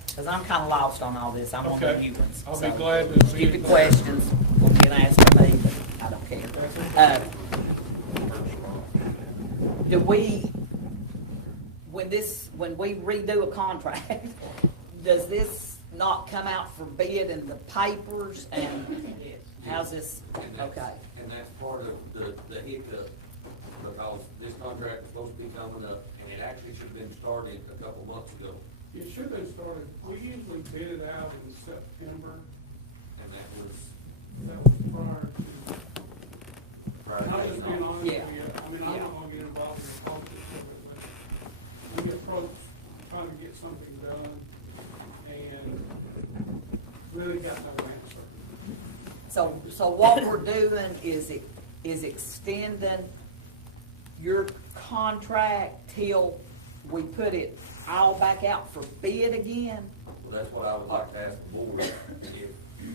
because I'm kind of lost on all this, I'm on the Okay. new ones. I'll be so glad to see Stupid it. questions will get asked of me, but I don't care. That's Do we, when we redo a contract, does this not come out for bid in the papers and how's this, And that's- okay? And that's part of the hiccup, because this contract is supposed to be coming up, and it actually should have been started a couple months ago. It should have started, we usually bid it out in September, And that was that was prior to. prior I'm to. just being honest with Yeah. you, I mean, I'm not gonna get involved in the politics of it, but we approached trying to get something done, and really got no answer. So what we're doing is extending your contract till we put it all back out for bid again? Well, that's what I would like to ask the board, if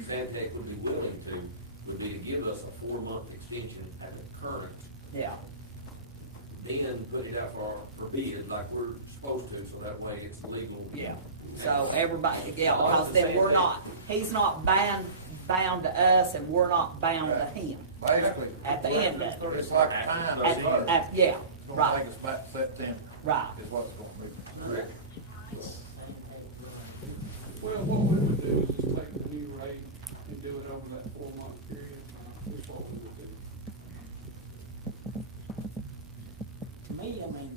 Santec would be willing to, would be to give us a 4-month extension at the current Yeah. then put it out for bid like we're supposed to, so that way it's legal. Yeah. So everybody, yeah, because then we're not, he's not bound to us and we're not bound to him. Basically. At the end of it. It's like a time. Yeah, It's gonna right, take us back to September. right. Is what it's gonna be. Correct. Well, what we would do is just take the new rate and do it over that 4-month period, is what we would do. To me, I mean,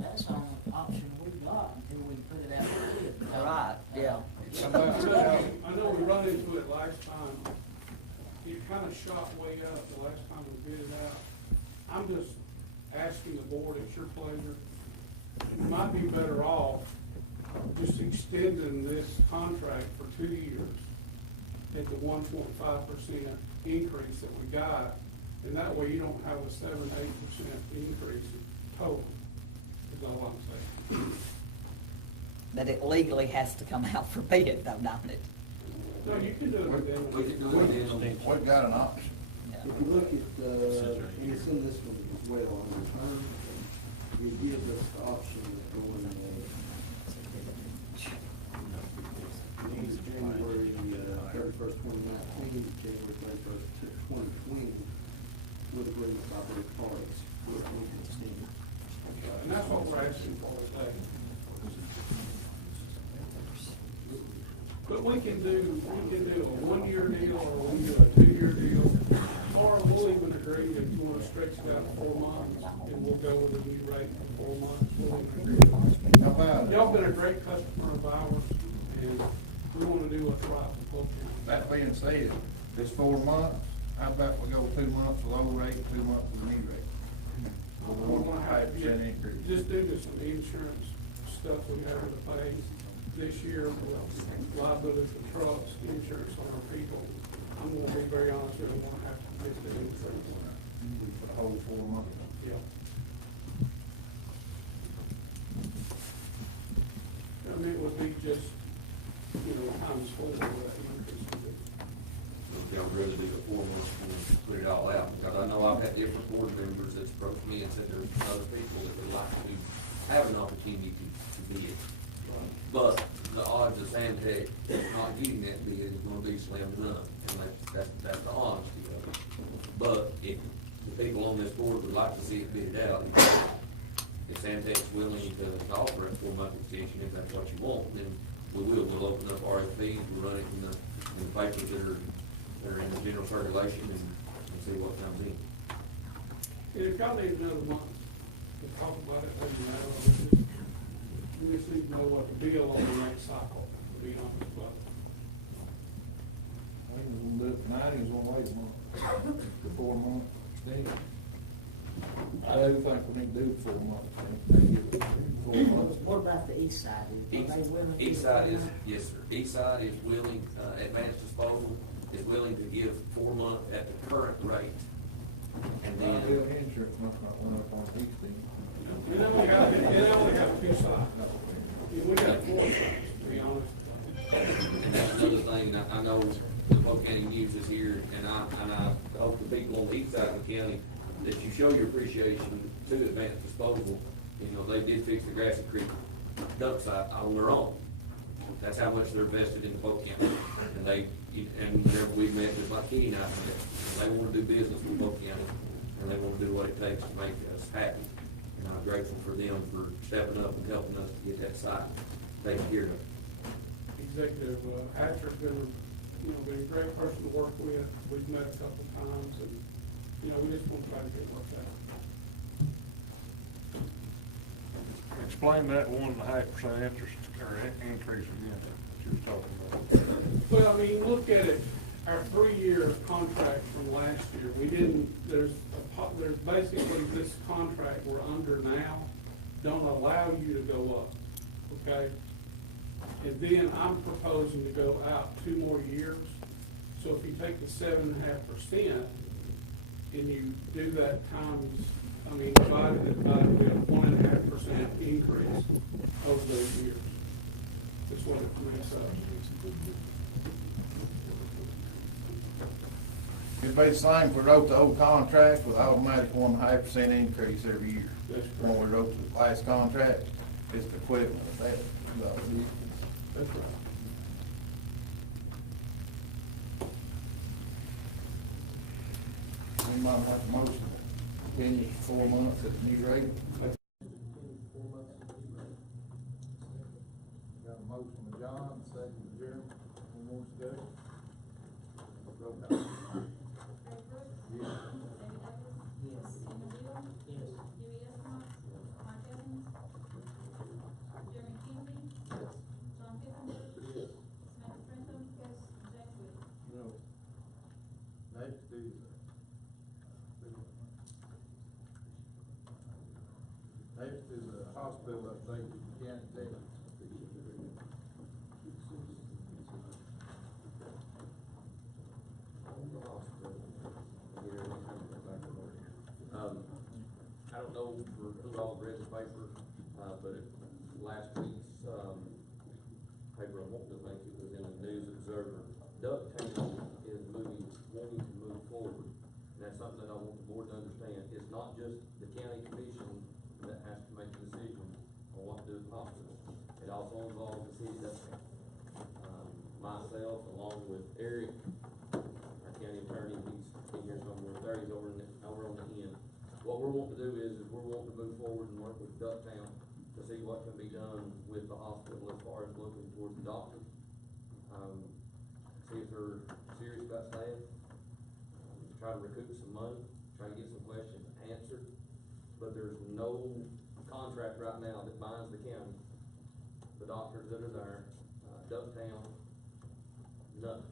that's the only option we've got until we put it out for bid. Right, yeah. I know we run into it last time. It kind of shot way up the last time we bid it out. I'm just asking the board, it's your pleasure. It might be better off just extending this contract for 2 years at the 1.5% increase that we got. And that way you don't have a 7-8% increase total, is all I'm saying. But it legally has to come out for bid, though, don't it? No, you can do it within. We can do it then. We've got an option. Yeah. If you look at, and it's in this one as well, on the term, it gives us the option of going, January 31st, 2019, January 31st, 2020, with agreement by both parties, with we can extend. And that's what we're asking for today. But we can do a 1-year deal, or we can do a 2-year deal, or we'll even agree if you wanna stretch it out 4 months, and we'll go with a new rate for 4 months. We'll even agree. How about Y'all been a great customer of ours, and we wanna do what's right for Polk County. that being said, this 4 months, how about we go 2 months with old rate, 2 months with the new rate? We're gonna have to 1.5% increase. just due to some insurance stuff we have to pay this year, liability for trucks, insurance on our people. I'm gonna be very honest with you, I'm gonna have to get the insurance. For the whole 4 months. Yeah. I mean, it would be just, times 4 of that increase would be. I'd rather do the 4 months and put it all out, because I know I've had different board members that approached me and said there's other people that would like to have an opportunity to bid. But the odds of Santec not getting that bid is gonna be slim to none, and that's the honesty of it. But if the people on this board would like to see it bid out, if Santec's willing to offer a 4-month extension, if that's what you want, then we'll open up RFPs, we'll run it in the papers that are in the general circulation and see what comes in. And if y'all need another month to talk about it, maybe we just need to know what the deal on the next cycle, to be honest, but. I think we're gonna do it tonight, he's gonna wait a month, the 4 month extension. I do think we need to do 4 months. 4 months. What about the east side? Are they willing to- East side is, yes, sir, east side is willing, Advanced Disposal is willing to give 4 months at the current rate. And then, Insurance must not run up on these things. We only have 2 sides. We got 4 sides, to be honest. and that's another thing, I know the Polk County News is here, and I hope the people on the east side of the county, that you show your appreciation to Advanced Disposal. They did fix the Grassy Creek dump site on their own. That's how much they're invested in Polk County. And whenever we met, just like Kenny and I met, they wanna do business with Polk County, and they wanna do what it takes to make us happy. And I'm grateful for them for stepping up and helping us to get that site taken care of. Executive Hatcher's been a great person to work with. We've met a couple times, and, we just want to try to get it worked out. Explain that 1.5% interest or increase again that you were talking about. Well, I mean, look at it, our 3-year contract from last year, there's basically this contract we're under now don't allow you to go up, okay? And then I'm proposing to go out 2 more years. So if you take the 7.5% and you do that divided it by, we have 1.5% increase over those years. That's what it makes up. It'd be the same if we wrote the old contract with automatic 1.5% increase every year. That's When we wrote the last contract, it's the equivalent of that. That's right. We might have a motion to continue 4 months at the new rate. Got a motion to John, second to Jeremy. Who wants to do it? Roll call. Yes. Yes. No. Next is, next is a hospital update to the county tech. I don't know for who all read the paper, but last week's, paper, I want to think it was in the News Observer. Ducktown is wanting to move forward. And that's something that I want the board to understand. It's not just the county commission that has to make a decision on what to do with the hospital. It also involves the city of Ducktown. Myself, along with Eric, our county attorney, he's in here somewhere, there he's over on the end. What we're wanting to do is we're wanting to move forward and work with Ducktown to see what can be done with the hospital as far as looking towards the doctor. See if they're serious about staff, try to recoup some money, try to get some questions answered. But there's no contract right now that binds the county, the doctors that are there, Ducktown, nothing.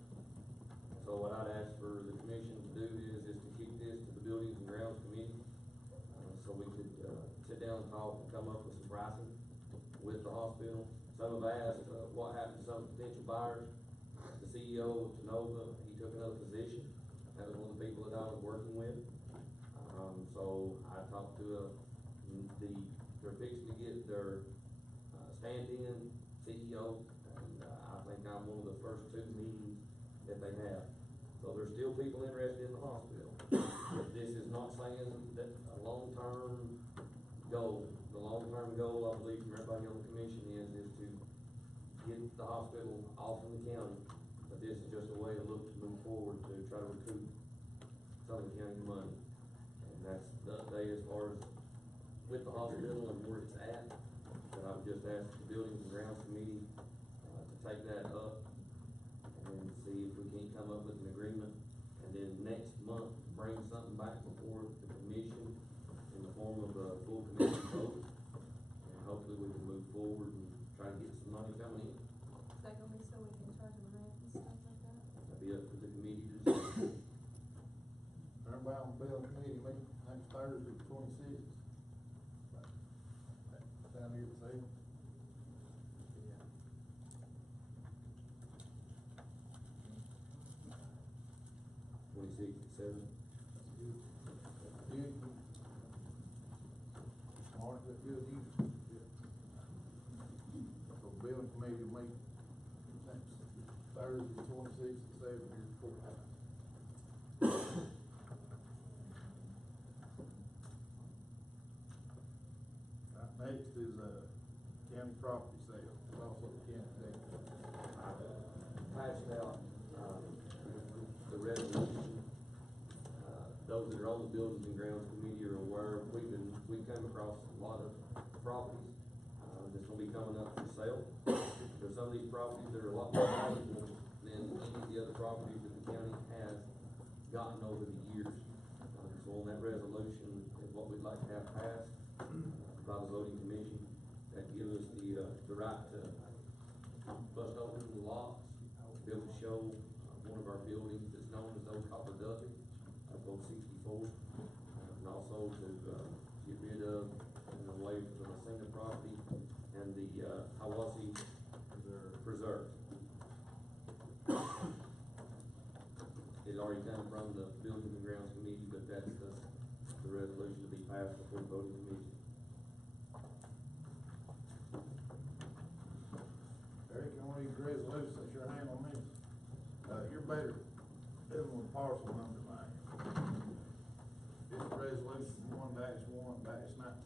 So what I'd ask for the commission to do is to keep this to the Buildings and Grounds Committee, so we could, sit down and talk and come up with some pricing with the hospital. Some have asked, what happened to some potential buyers. The CEO of Nova, he took another position. That was one of the people that I was working with. So I talked to, they're fixing to get their, stand-in CEO, and, I think I'm one of the first 2 meetings that they have. So there's still people interested in the hospital. But this is not saying that a long-term goal. The long-term goal, I believe, from everybody on the commission is to get the hospital off of the county. But this is just a way to look to move forward to try to recoup some of the county money. And that's the update as far as with the hospital and where it's at. But I would just ask the Buildings and Grounds Committee, to take that up and see if we can come up with an agreement. And then next month, bring something back before the commission in the form of a full commission vote. And hopefully we can move forward and try to get some money coming in. Is that gonna be so we can charge them rent and stuff like that? That'll be up to the committee to decide. Everybody on the bill committee meeting next Thursday, 26th. Down here at the table. Yeah. 26 at 7. That's good. That's good. Mark, that's good, you? Yeah. So building committee will meet next Thursday, 26th at 7 here at courthouse. Next is county property sale, it's also county sale. Passed out, the resolution. Those that are on the Buildings and Grounds Committee are aware, we've come across a lot of properties, that's gonna be coming up for sale. There's some of these properties that are a lot more valuable than any of the other properties that the county has gotten over the years. So on that resolution is what we'd like to have passed by the voting commission, that gives us the right to bust open the locks, be able to show one of our buildings that's known as Old Copper Duffy, up on 64, and also to get rid of and away from the Messina property and the Hiwassee Preserve. It already come from the Buildings and Grounds Committee, but that's the resolution to be passed before the voting commission. Eric, you wanna read the resolution, that's your hand on this? You're better dealing with parcel number line. -1/19.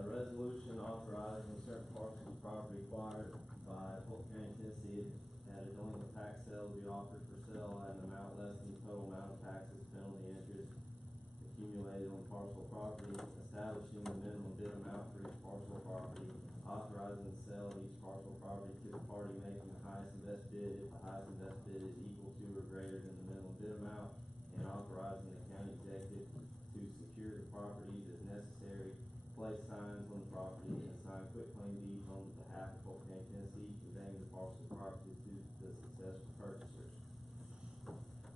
Resolution authorizing certain parcels of property acquired by Polk County, Tennessee at a delinquent tax sale to be offered for sale at an amount less than the total amount of taxes, penalty, interest accumulated on parcel property, establishing the minimum bid amount for each parcel of property, authorizing the sale of each parcel of property to the party making the highest and best bid if the highest and best bid is equal to or greater than the minimum bid amount, and authorizing the county executive to secure the properties as necessary, place signs on the property, and assign quitclaim deeds on behalf of Polk County, Tennessee, conveying the parcel property to the successful purchasers.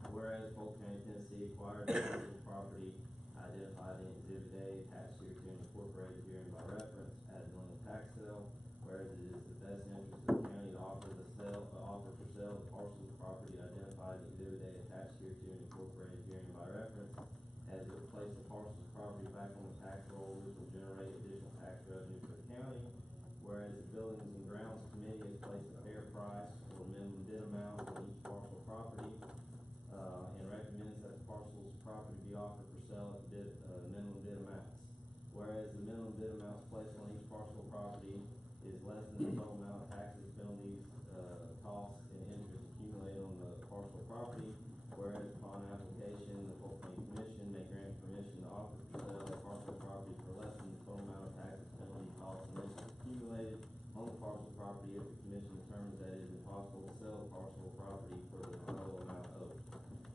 Whereas Polk County, Tennessee acquired the parcel property identified in Exhibit A attached here to and incorporated herein by reference at a delinquent tax sale, whereas it is the best interest of the county to offer for sale the parcel of property identified in Exhibit A attached here to and incorporated herein by reference, as it will place the parcels of property back on the tax roll, which will generate additional tax revenue for the county. Whereas the Buildings and Grounds Committee has placed a fair price or minimum bid amount on each parcel of property, and recommends that the parcels of property be offered for sale at the minimum bid amounts. Whereas the minimum bid amounts placed on each parcel of property is less than the total amount of taxes, penalties, costs, and interest accumulated on the parcel of property. Whereas upon application, the Polk County Commission may grant permission to offer for sale a parcel of property for less than the total amount of taxes, penalties, costs, and interest accumulated on the parcel of property if the commission determines that it is impossible to sell the parcel of property for the total amount owed.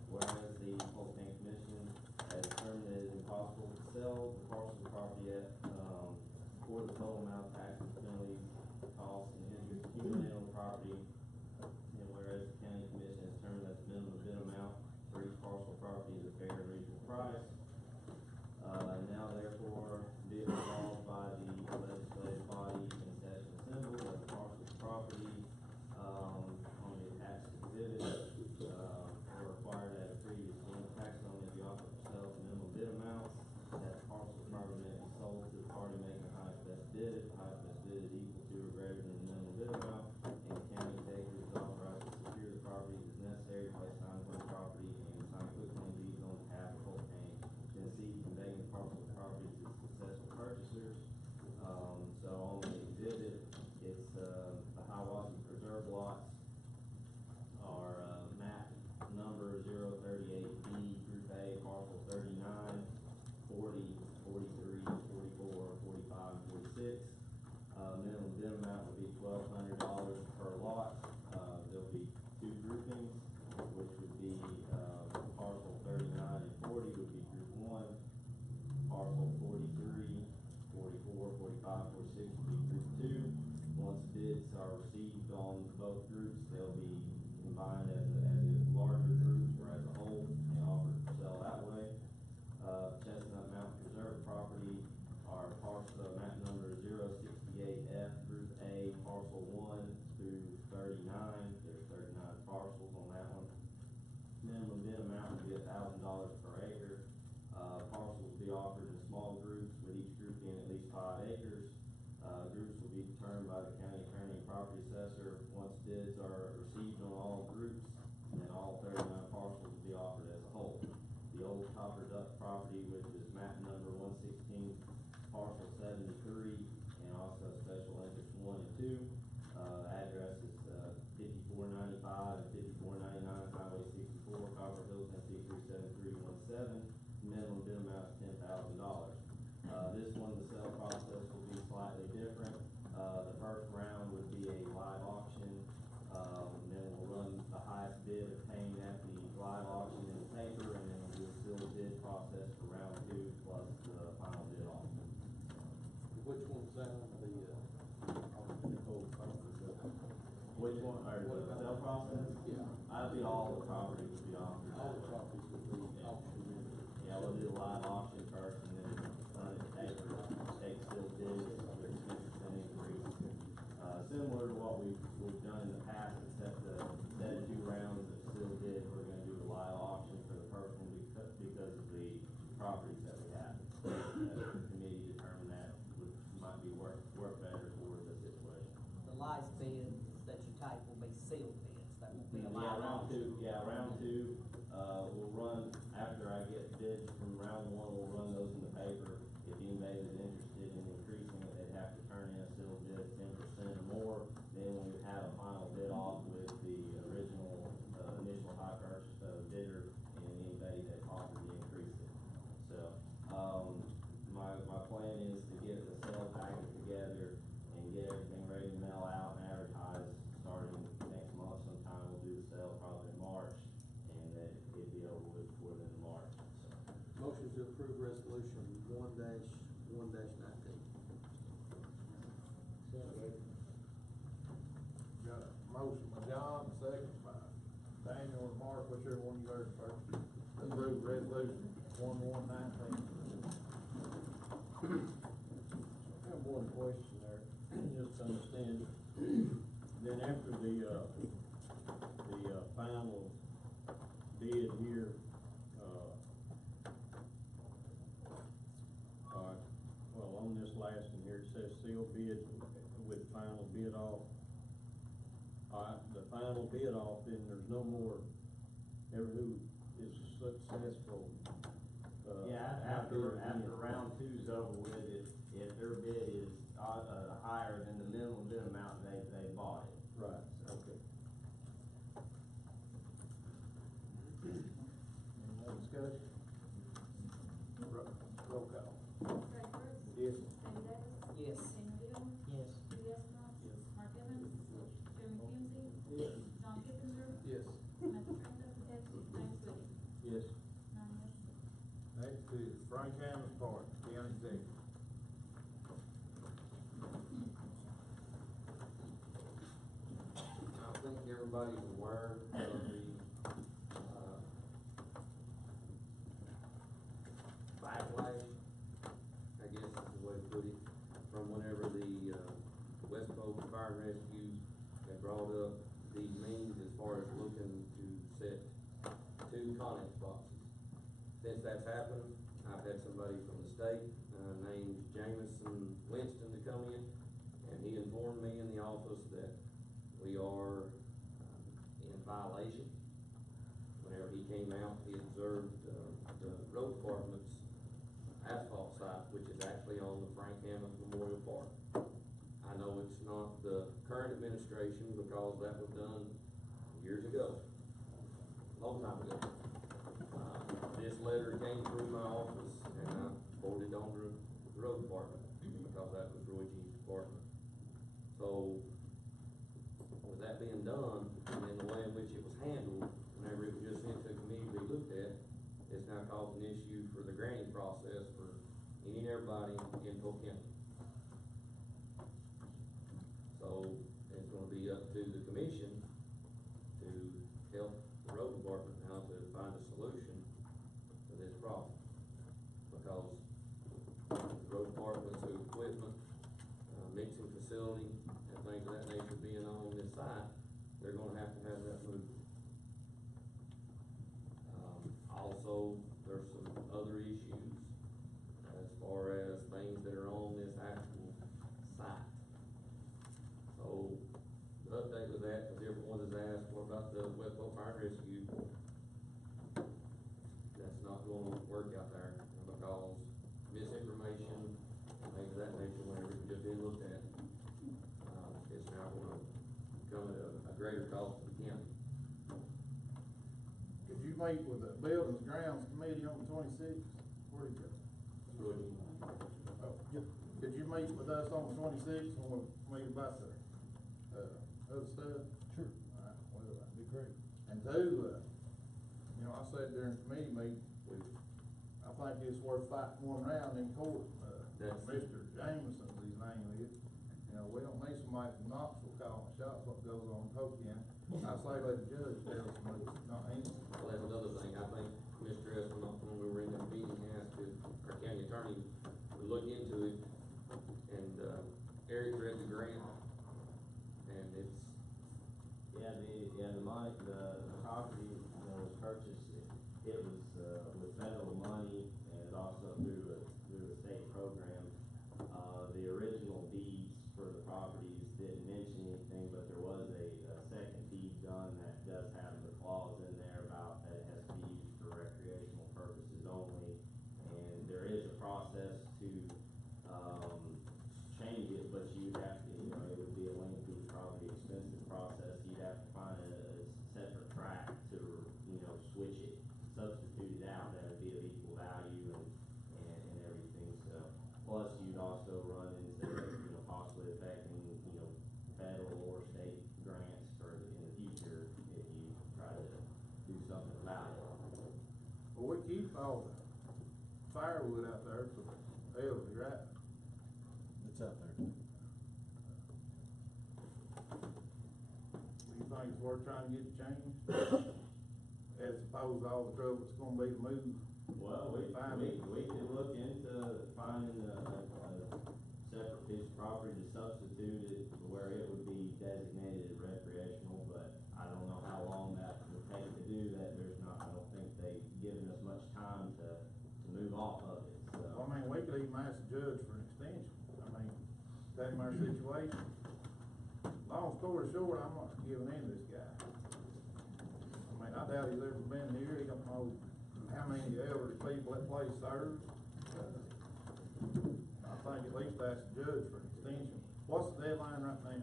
Whereas the Polk County Commission has determined that it is impossible to sell the parcel of property for the total amount of taxes, penalties, costs, and interest accumulated on the property, and whereas the County Commission has determined that the minimum bid amount for each parcel of property is a fair and reasonable price. Now therefore be it resolved by the legislative body in session assembled that the parcel of property on the attached exhibit were acquired at a previous tax only at the offer for sale to minimum bid amounts, that the parcel of property may be sold to the party making the highest best bid if the highest best bid is equal to or greater than the minimum bid amount, and the county executive is authorized to secure the property as necessary, place signs on the property, and sign quitclaim deeds on behalf of Polk County, Tennessee, conveying the parcel of property to successful purchasers. So on the exhibit, it's the Hiawassee Preserve lots are map number 038B, Group A, parcel 39, 40, 43, 44, 45, and 46. Minimum bid amount would be $1,200 per lot. There'll be two groupings, which would be parcel 39 and 40 would be group 1, parcel 43, 44, 45, 46 would be group 2. Once bids are received on both groups, they'll be combined as a larger group or as a whole and offered for sale that way. Chestnut Mountain Preserve property are parcel map number 068F, Group A, parcel 1 through 39. There's 39 parcels on that one. Minimum bid amount would be $1,000 per acre. Parcels will be offered in small groups, with each group being at least 5 acres. Groups will be determined by the county attorney and property assessor. Once bids are received on all groups, then all 39 parcels will be offered as a whole. The old Copper Duck property, which is map number 116, parcel 73, and also special interest 1 and 2. Address is 5495 and 5499 Highway 64, Copper Hill, Tennessee 37317. Minimum bid amount is $10,000. This one, the sale process will be slightly different. The first round would be a live auction. Then we'll run the highest bid obtained at the live auction in the paper, and then we'll do a sealed bid process for round 2 plus the final bid auction. Which one's that on the whole process? Which one, or the sale process? Yeah. That'd be all the property would be offered. All the properties would be auctioned. Yeah, we'll do the live auction first and then run it paper, take sealed bids, with 10% increase. Similar to what we've done in the past, except instead of 2 rounds of sealed bids, we're gonna do the live auction for the first one because of the properties that we have. The committee determined that might be work better for the situation. The live bids that you take will be sealed bids, that won't be a live round auction. 2, round 2, we'll run, after I get bids from round 1, we'll motion to approve resolution 1-1-19. Got a motion by John, second by Daniel or Mark, whichever one you heard first. Approve resolution 1-1-19. I have one question there, just to understand. Then after the final bid here, well, on this last one here, it says sealed bid with final bid off. The final bid off, then there's no more, who is successful. After round two's over with, if their bid is higher than the minimum bid amount, they bought it. Right, okay. Any more discussion? Roll call. Greg Brooks. Yes. Sammy Davis. Yes. Daniel Deal. Yes. Judy Esperance. Yes. Mark Evans. Jeremy Kinsey. Yes. John Kipinger. Yes. Samantha Trent. James Woody. Yes. 9 yes. Next is Frank Hammonds Park, County Executive. I think everybody's aware of the, backlash, I guess is the way to put it, from whenever the, West Polk Fire and Rescue had brought up these means as far as looking to set 2 Connex boxes. Since that's happened, I've had somebody from the state, named Jameson Winston to come in, and he informed me in the office that we are in violation. Whenever he came out, he observed the road department's asphalt site, which is actually on the Frank Hammond Memorial Park. I know it's not the current administration because that was done years ago, a long time ago. This letter came through my office and I forwarded it on to the road department because that was Roy G's department. So with that being done, and in the way in which it was handled, whenever it was just sent to a committee to be looked at, it's now caused an issue for the granting process for any and everybody in Polk County. So it's gonna be up to the commission to help the road department now to find a solution to this problem. Because the road department's equipment, mixing facility, and things of that nature being on this site, they're gonna have to have that moved. Also, there's some other issues as far as things that are on this actual site. So, the update with that, because everyone has asked, what about the West Polk Fire and Rescue? That's not gonna work out there because misinformation and things of that nature, whenever it just been looked at, it's now gonna come at a greater cost to the county. Could you meet with the Buildings Grounds Committee on the 26th? Where do you go? Oh, could you meet with us on the 26th when we meet about the, other stuff? Sure. All right, well, that'd be great. And two, you know, I said during the committee meeting, I think it's worth fighting one round in court. Mr. Jameson's his name is. You know, we don't need somebody from Knoxville calling the shots what goes on in Polk County. I say let the judge tell somebody, not him. Well, that's another thing, I think Mr. Espinoff, when we were in that meeting, asked if our county attorney would look into it, and, Eric read the grant, and it's. The money, the property that was purchased, it was, with federal money and also through a state program. The original deeds for the properties didn't mention anything, but there was a second deed done that does have the clause in there about that it has to be used for recreational purposes only. And there is a process to, change it, but you'd have to, you know, it would be a lengthy, probably expensive process. You'd have to find a separate track to, you know, switch it, substitute it out, that would be of equal value and everything, so. Plus, you'd also run into, you know, possibly affecting, you know, federal or state grants for in the future if you try to do something about it. Well, we keep all the firewood out there for the elderly, right? It's out there too. Do you think it's worth trying to get it changed? As opposed to all the trouble it's gonna be to move? Well, we could look into finding a separate piece of property to substitute it where it would be designated as recreational, but I don't know how long that would take to do that. I don't think they've given us much time to move off of it, so. Well, I mean, we could even ask the judge for an extension. I mean, tell him our situation. Long story short, I'm not giving in to this guy. I mean, I doubt he's ever been here. He don't know how many elderly people that place serves. I think at least ask the judge for an extension. What's the deadline right now?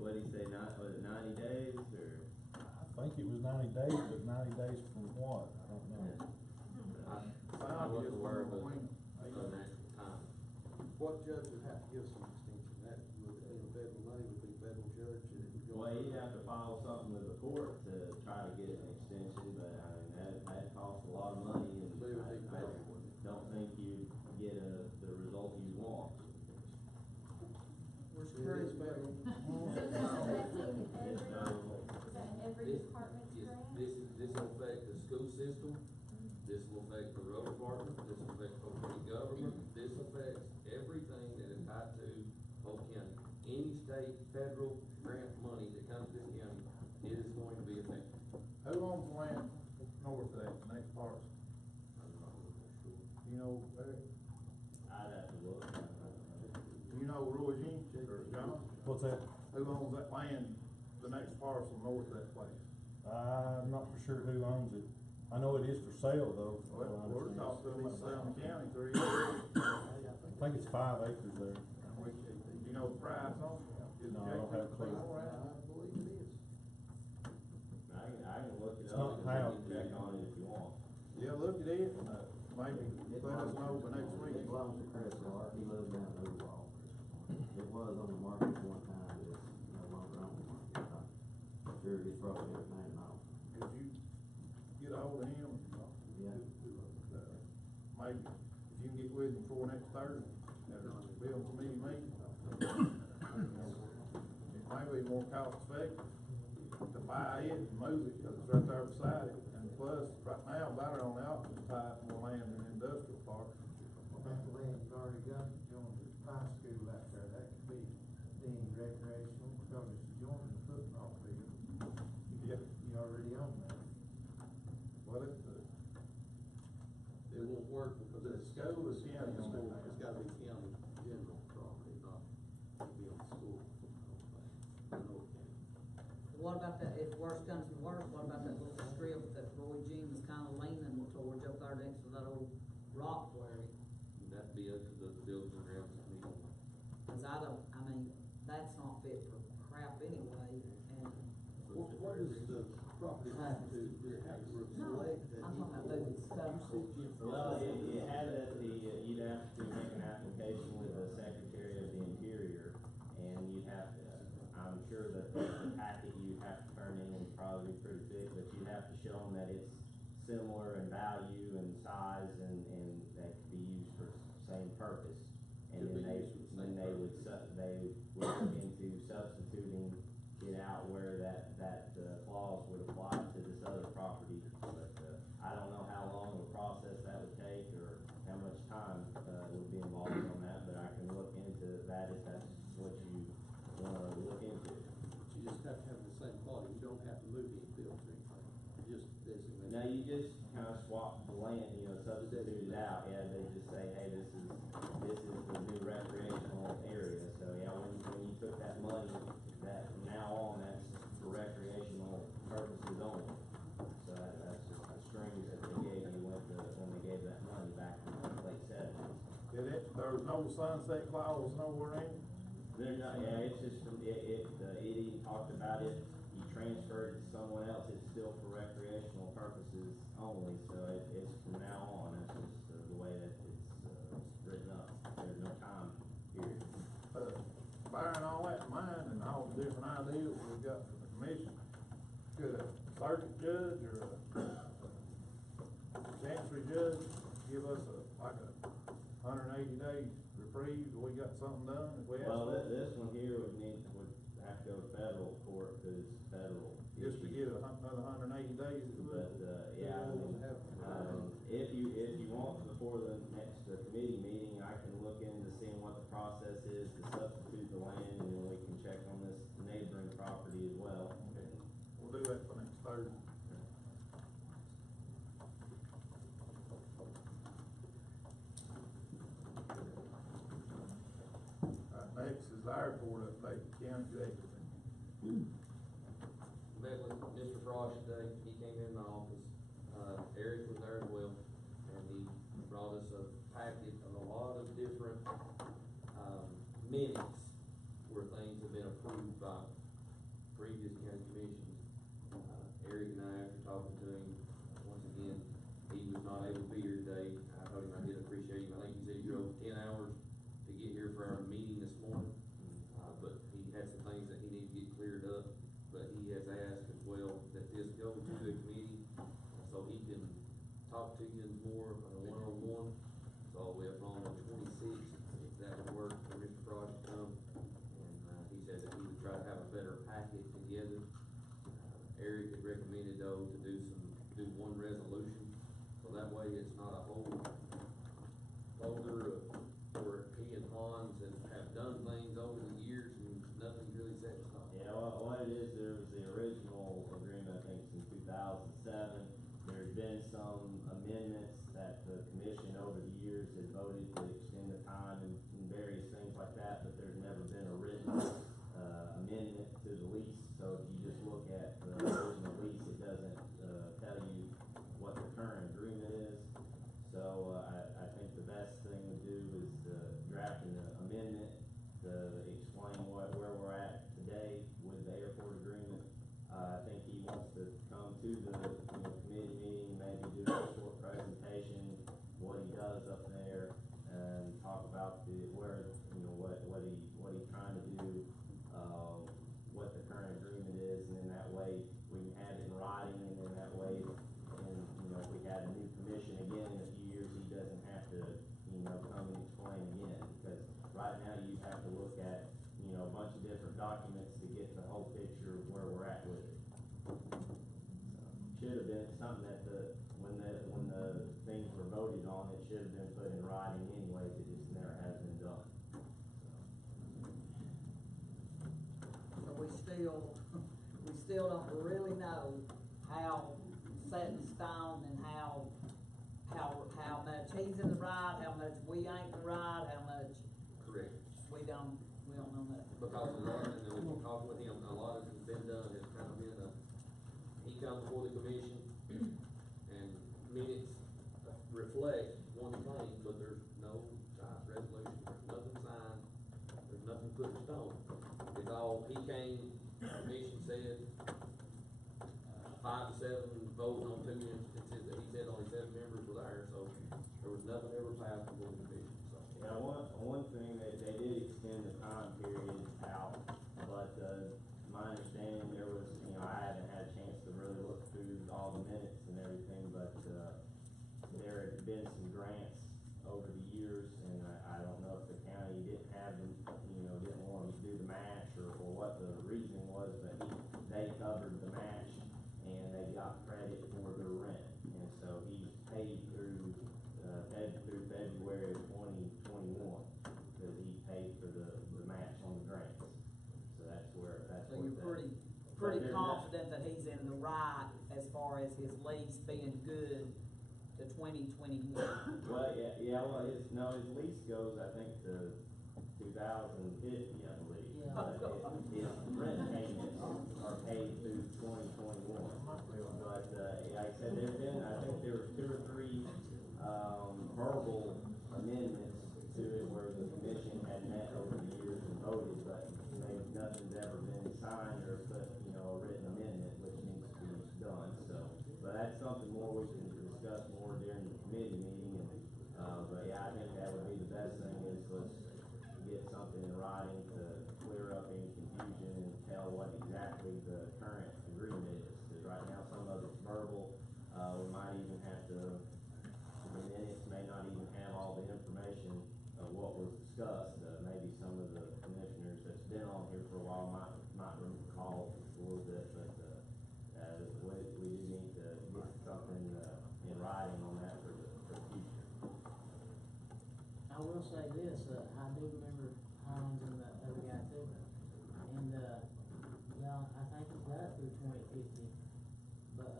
What did he say, was it 90 days, or? I think it was 90 days, but 90 days from what? I don't know. I was aware of an actual time. What judge would have to give some extension? That would be the federal money, would be federal judge, and it would go. Well, he'd have to file something with the court to try to get an extension, but I mean, that costs a lot of money, and I don't think you get the result you want. We're security federal. Is that in every department's grant? This will affect the school system, this will affect the road department, this will affect Polk County government, this affects everything that is tied to Polk County. Any state, federal grant money that comes to this county, it is going to be affected. Who owns the land north of that, the next parcel? You know, Eric? I'd have to look. Do you know Roy Jean or John? What's that? Who owns that land, the next parcel north of that place? I'm not for sure who owns it. I know it is for sale though. Well, we're talking to them in Salem County 3 years. I think it's 5 acres there. Do you know the price on it? No, I don't have a clue. I believe it is. I can look it It's up. not how- and check on it if you want. Yeah, look at it, maybe let us know by next week. It belongs to Chris, he lives down in Overall. It was on the market one time, but it's no longer on the market. I'm sure he's probably everything off. Could you get ahold of him? Yeah. Maybe, if you can get with him before next Thursday, that'll be on committee meeting. It may be more cost effective to buy it and move it, because it's right there beside it. And plus, right now, better on the opposite side, more land in the industrial park. That land you already got, joined the high school out there, that could be deemed recreational, because it's joining the football field. Yeah. You already own that. Well, It won't work because the it's. school is county on School, that. it's gotta be county general property, not be on school. I know it can. What about that, if worse comes to worse, what about that little strip that Roy Jean was kinda leaning towards up there next to that old rock quarry? That'd be up to the buildings and grounds committee. Cause I mean, that's not fit for crap anyway, and. What is the property have to, do it have to reflect that? I'm talking about moving stuff. Well, it had you'd have to make an application with the Secretary of the Interior, and you'd have to, I'm sure that the packet you'd have to turn in would probably be pretty big, but you'd have to show them that it's similar in value and size and that could be used for same purpose. And then they would look into substituting it out where that clause would apply to this other property. But, I don't know how long of a process that would take or how much time, would be involved on that, but I can look into that if that's what you wanna look into. You just have to have the same quality, you don't have to move any fields or anything, you just designate. Now, you just kind of swap the land, substitute it out, they just say, hey, this is the new recreational area, so yeah, when you took that money, that from now on, that's for recreational purposes only. So that's just the strings that they gave you when they gave that money back in the late 70s. There was no sunset clause nowhere in it? They're not, it's just, Eddie talked about it, you transferred it to someone else, it's still for recreational purposes only, so it's from now on, that's just the way that it's written up, there's no time period. Bearing all that in mind and all the different ideas we've got from the commission, could a circuit judge or a chancery judge give us like a 180-day reprieve, if we got something done, if we ask Well, for it? this one here would have to go to federal court, because it's federal. Just to get another 180 days, it would. But, yeah, I mean, if you want, before the next committee meeting, I can look into seeing what the process is to substitute the land, and then we can check on this neighboring property as well. Okay. We'll do that for next Thursday. Next is the airport update, county executive. Met with Mr. Frost today, he came in the office, Eric was there as well, and he brought us a packet of a lot of different, minutes where things have been approved by previous county commissions. Eric and I, after talking to him, once again, he was not able to be here today. I told him I did appreciate him. I think he said he drove 10 hours to get here for our meeting this morning. But he had some things that he needed to get cleared up. But he has asked as well that this go to the committee so he can talk to you more on a one-on-one. So we have on the 26th, if that would work for Mr. Frost to come. And he said that he would try to have a better packet together. Eric had recommended though to do one resolution, so that way it's not a whole folder of where he and Hans have done things over the years and nothing's really set in stone. Yeah, well, what it is, there was the original agreement, I think it's in 2007. There's been some amendments that the commission over the years has voted to extend the time and various things like that, but there's never been a written amendment to the lease. So if you just look at the original lease, it doesn't tell you what the current agreement is. So I think the best thing to do is draft an amendment to explain where we're at today with the airport agreement. I think he wants to come to the committee meeting, maybe do a short presentation, what he does up there, and talk about what he's trying to do, what the current agreement is, and then that way we can have it in writing, and then that way, if we had a new commission again in a few years, he doesn't have to, come and explain again, because right now you have to look at, a bunch of different documents to get the whole picture of where we're at with it. So, should have been something that when the things were voted on, it should have been put in writing anyways, it just never has been done. So we still don't really know how set in stone and how much he's in the right, how much we ain't in the right, how much. Correct. We don't know nothing. Because a lot, and we've been talking with him, a lot of it's been done, it's kind of been he comes before the commission, and minutes reflect one thing, but there's no resolution, there's nothing signed, there's nothing put in stone. It's all, he came, the commission said, 5 to 7 votes on 2 instances, that he said only 7 members were there, so there was nothing ever passed before the commission, so. Yeah, one thing, they did extend the time period out, but, my understanding, there was, I haven't had a chance to really look through all the minutes and everything, but, there had been some grants over the years, and I don't know if the county didn't have them, didn't want to do the match, or what the reason was, but they covered the match, and they got credit for their rent, and so he paid through February of 2021, because he paid for the match on the grants. So So you're pretty confident that he's in the right as far as his lease being good to 2021? Well, his lease goes, I think, to 2050, I believe. Yeah. But his rent payments are paid through 2021. But, like I said, I think there were 2 or 3, verbal amendments to it where the commission had met over the years and voted, but nothing's ever been signed or put, a written amendment, which needs to be done, so. But that's something more we can discuss more during the committee meeting, and, but yeah, I think that would be the best thing is let's get something in writing to clear up any confusion and tell what exactly the current agreement is, because right now some of it's verbal, we might even have to lighting on that for the future. I will say this, I do remember Hans and the other guy too. And, yeah, I think it's got through 2050. But,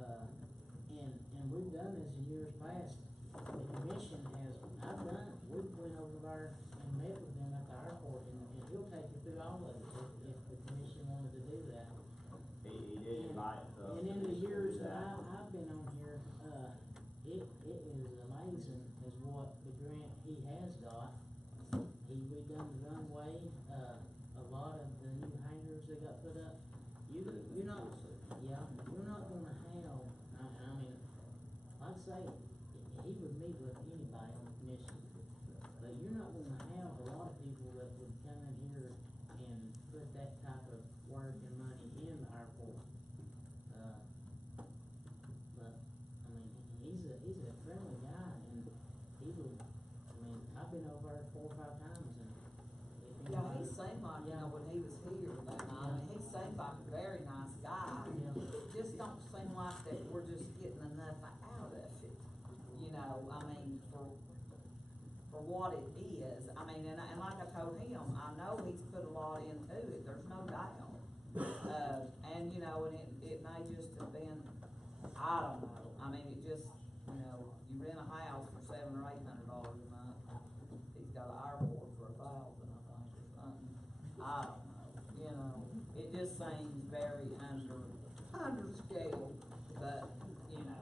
and we've done this in years past. The commission has, I've done it. We went over there and met with them at the airport, and he'll take you through all of it if the commission wanted to do that. He did invite us. And in the years that I've been on here, it is amazing as what the grant he has got. He redone the runway, a lot of the new hangars that got put up. You're not gonna have, I mean, like I say, he would meet with anybody on the commission. But you're not gonna have a lot of people that would come in here and put that type of work and money in the airport. But, I mean, he's a friendly guy, and he would, I mean, I've been over there 4 or 5 times, and if Yeah, anybody- he seemed like, you know, when he was here that night, I mean, he seemed like a very nice guy. It just don't seem like that we're just getting enough out of it, you know, I mean, for what it is. I mean, and like I told him, I know he's put a lot into it, there's no doubt. And, you know, and it may just have been, I don't know, I mean, it just, you know, you rent a house for $700 or $800 a month. He's got an airport for $1,000, I think, or something. I don't know, you know, it just seems very under scale, but, you know,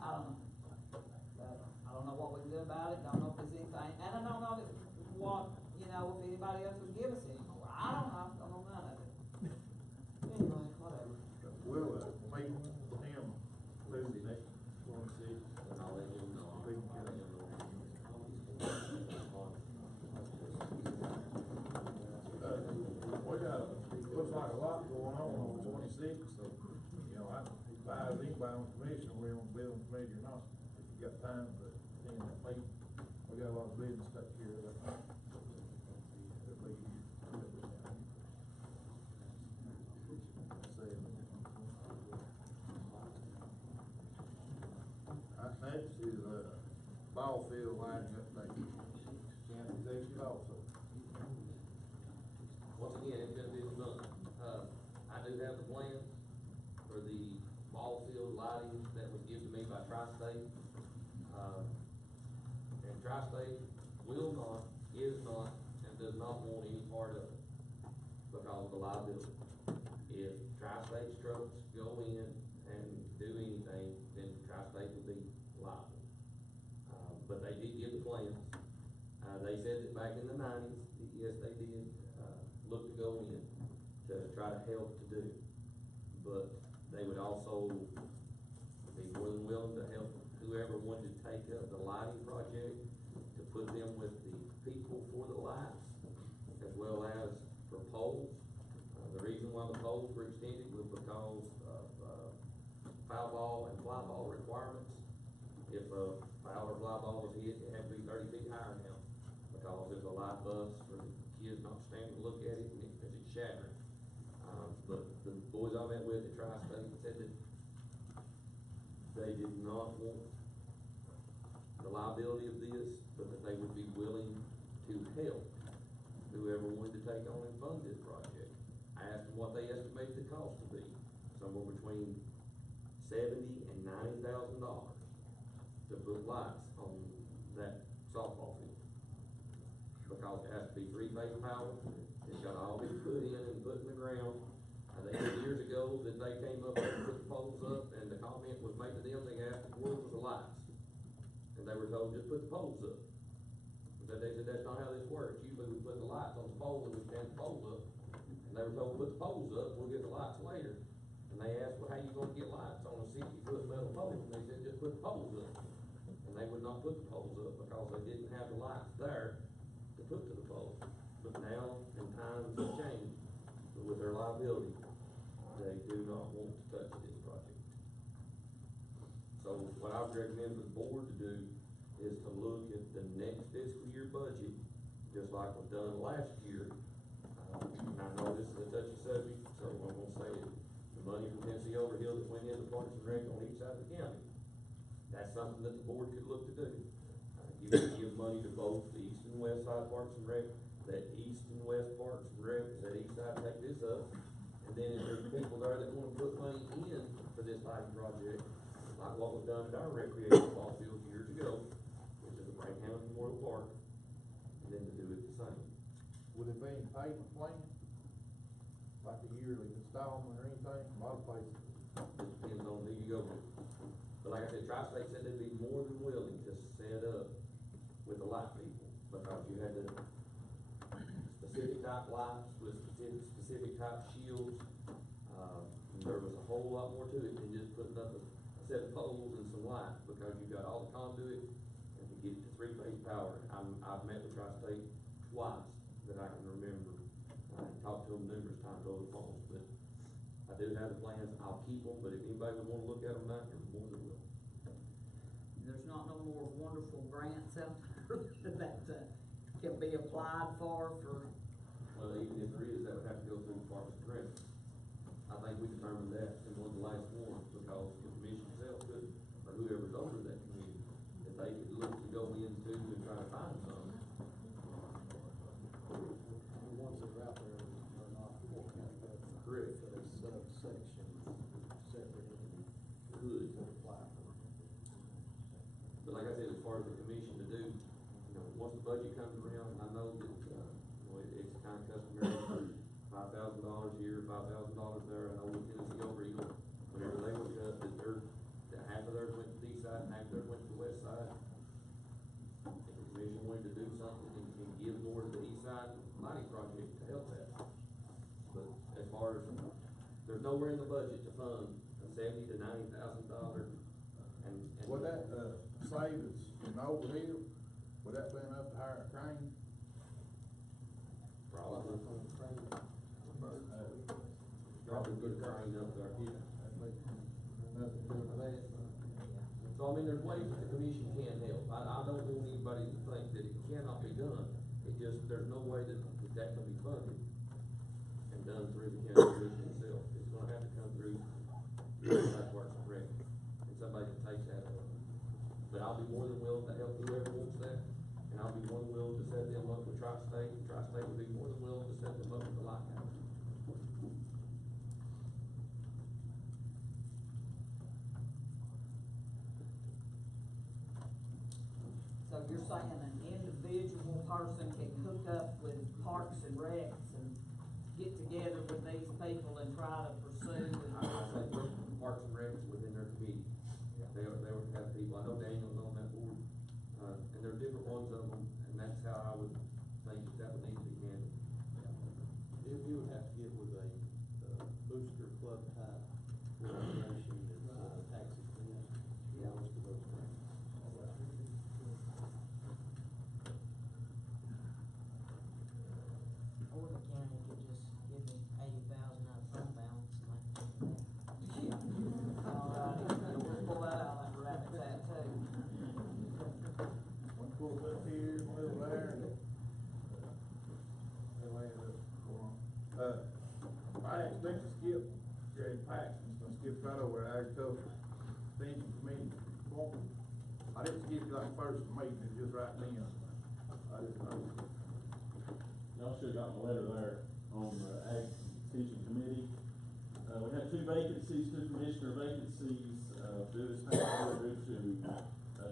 I don't know. But I don't know what we can do about it, don't know if there's anything, and I don't know what, you know, if anybody else would give us any more. I don't know none of it. Anyway, whatever. We'll, meet him Tuesday, 26th. And I'll let him know. We can get it. We got, looks like a lot going on 26th, so, you know, I advise anybody on the commission, whether on the committee or not, if you got time to attend that meeting. We got a lot of business to take care of that. Next is, ball field lining update. County executive also. Once again, it's been a busy month. I do have the plans for the ball field lighting that was given to me by Tri-State. And Tri-State will not, is not, and does not want any part of it because of the liability. If Tri-State's trucks go in and do anything, then Tri-State will be liable. But they did give the plans. They said that back in the 90s, yes, they did, look to go in to try to help to do. But they would also be more than willing to help whoever wanted to take up the lighting project, to put them with the people for the lights, as well as for poles. The reason why the poles were extended was because of foul ball and fly ball requirements. If a foul or fly ball was hit, it had to be 30 feet higher now, because there's a light bus for the kids not standing to look at it, and it's shattering. But the boys I met with at Tri-State said that they did not want the liability of this, but that they would be willing to help whoever wanted to take on and fund this project. I asked them what they estimated the cost to be, somewhere between $70,000 and $90,000 to put lights on that softball field. Because it has to be 3-phase power, it's got to all be put in and put in the ground. I think years ago that they came up and put the poles up, and the comment was made to them, they asked where was the lights? And they were told, just put the poles up. But they said, that's not how this works. Usually we put the lights on the pole and we stand the poles up. And they were told, put the poles up, we'll get the lights later. And they asked, well, how you gonna get lights on a 60-foot metal pole? And they said, just put the poles up. And they would not put the poles up because they didn't have the lights there to put to the poles. But now, in times have changed with their liability, they do not want to touch this project. So what I would recommend the board to do is to look at the next fiscal year budget, just like was done last year. And I know this is a touchy subject, so I'm gonna say it money from Tennessee Overhill that went into Parks and Rec on each side of the county. That's something that the board could look to do. You could give money to both the east and west side Parks and Rec, that east and west Parks and Rec, that east side take this up. And then if there's people there that wanna put money in for this lighting project, like what was done at our recreation ball field years ago, which is the Breakdown Memorial Park, and then to do it the same. Would it be in payment plan? Like a yearly installment or anything? A lot of places. It depends on who you go with. But like I said, Tri-State said they'd be more than willing to set up with the light people, because you had the specific type lights with specific type shields. There was a whole lot more to it than just putting up a set of poles and some lights, because you got all the conduit and to get it to three-phase power. I've met with Tri-State twice that I can remember. I talked to them numerous times over the phone, but I do have the plans. I'll keep them, but if anybody would wanna look at them now, you're more than welcome. There's not no more wonderful grants out there that can be applied for. Well, even if there is, that would have to go through Parks and Rec. I think we determined that in one of the last ones, because the commission itself could, or whoever's over that committee, that they could look to go into and try to find some. The ones that are out there are not Polk County government. Correct. So there's subsections, separate entities. Good. To apply for. But like I said, as far as the commission to do, you know, once the budget comes around, I know that, you know, it's kind of customary for $5,000 here, $5,000 there. I know with Tennessee Overhill, whenever they look up, that half of theirs went to the east side and half of theirs went to the west side. If the commission wanted to do something and give more to the east side lighting project to help that. But as far as, there's nowhere in the budget to fund a $70,000 to $90,000 and. Would that, save us in Overhill? Would that be enough to hire a crane? Probably. Probably good crane up there. So, I mean, there's ways that the commission can help. I don't want anybody to think that it cannot be done. It just, there's no way that can be funded and done through the county commission itself. It's gonna have to come through the Parks and Rec, and somebody can take that up. But I'll be more than willing to help whoever wants that, and I'll be more than willing to set them up with Tri-State, and Tri-State will be more than willing to set them up with the lighthouse. So you're saying an individual person can hook up with Parks and Recs and get together with these people and try to pursue? I say Parks and Recs within their committee. They would have people, I know Daniel's on that board, and there are different ones of them, and that's how I would think that would need to be handled. You would have to get with a booster club type organization that's tax exempt. Most of those grants. Or the county could just give me 80,000 out of fund balance and I can do that. All right, we'll pull that out of that rabbit's hat too. One pull up here, one little there, and they land up, go on. I expect to skip Greg Paxton's gonna skip right over at agriculture. Extension committee appointment. I didn't skip like first meeting, it's just right then. I didn't know. Y'all should've gotten a letter there on the Ag Extension Committee. We had two vacancies, two commissioner vacancies, due this past year due to,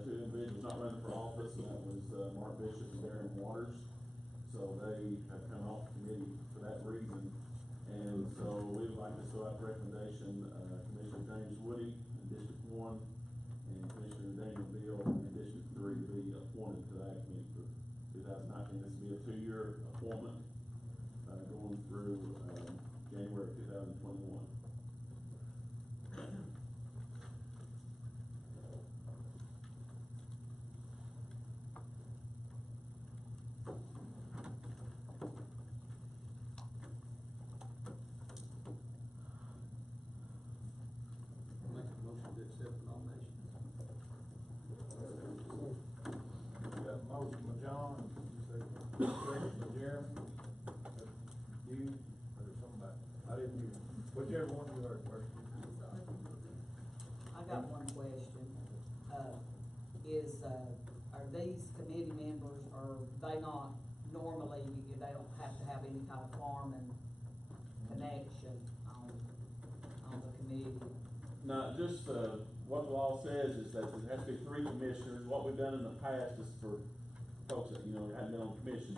two individuals not running for office, and that was, Mark Bishop and Darren Waters. So they have come off the committee for that reason. And so we would like to throw out the recommendation, Commissioner James Woody in District 1 and Commissioner Daniel Beal in District 3 to be appointed to the Ag Committee for 2019. This will be a 2-year appointment, going through, January of 2021. Make a motion to accept the nomination. Got a motion by John, second by Jeremy. are these committee members, are they not normally, they don't have to have any kind of farming connection on the committee? No, just, what the law says is that there has to be 3 commissioners. What we've done in the past is for folks that, hadn't been on commission.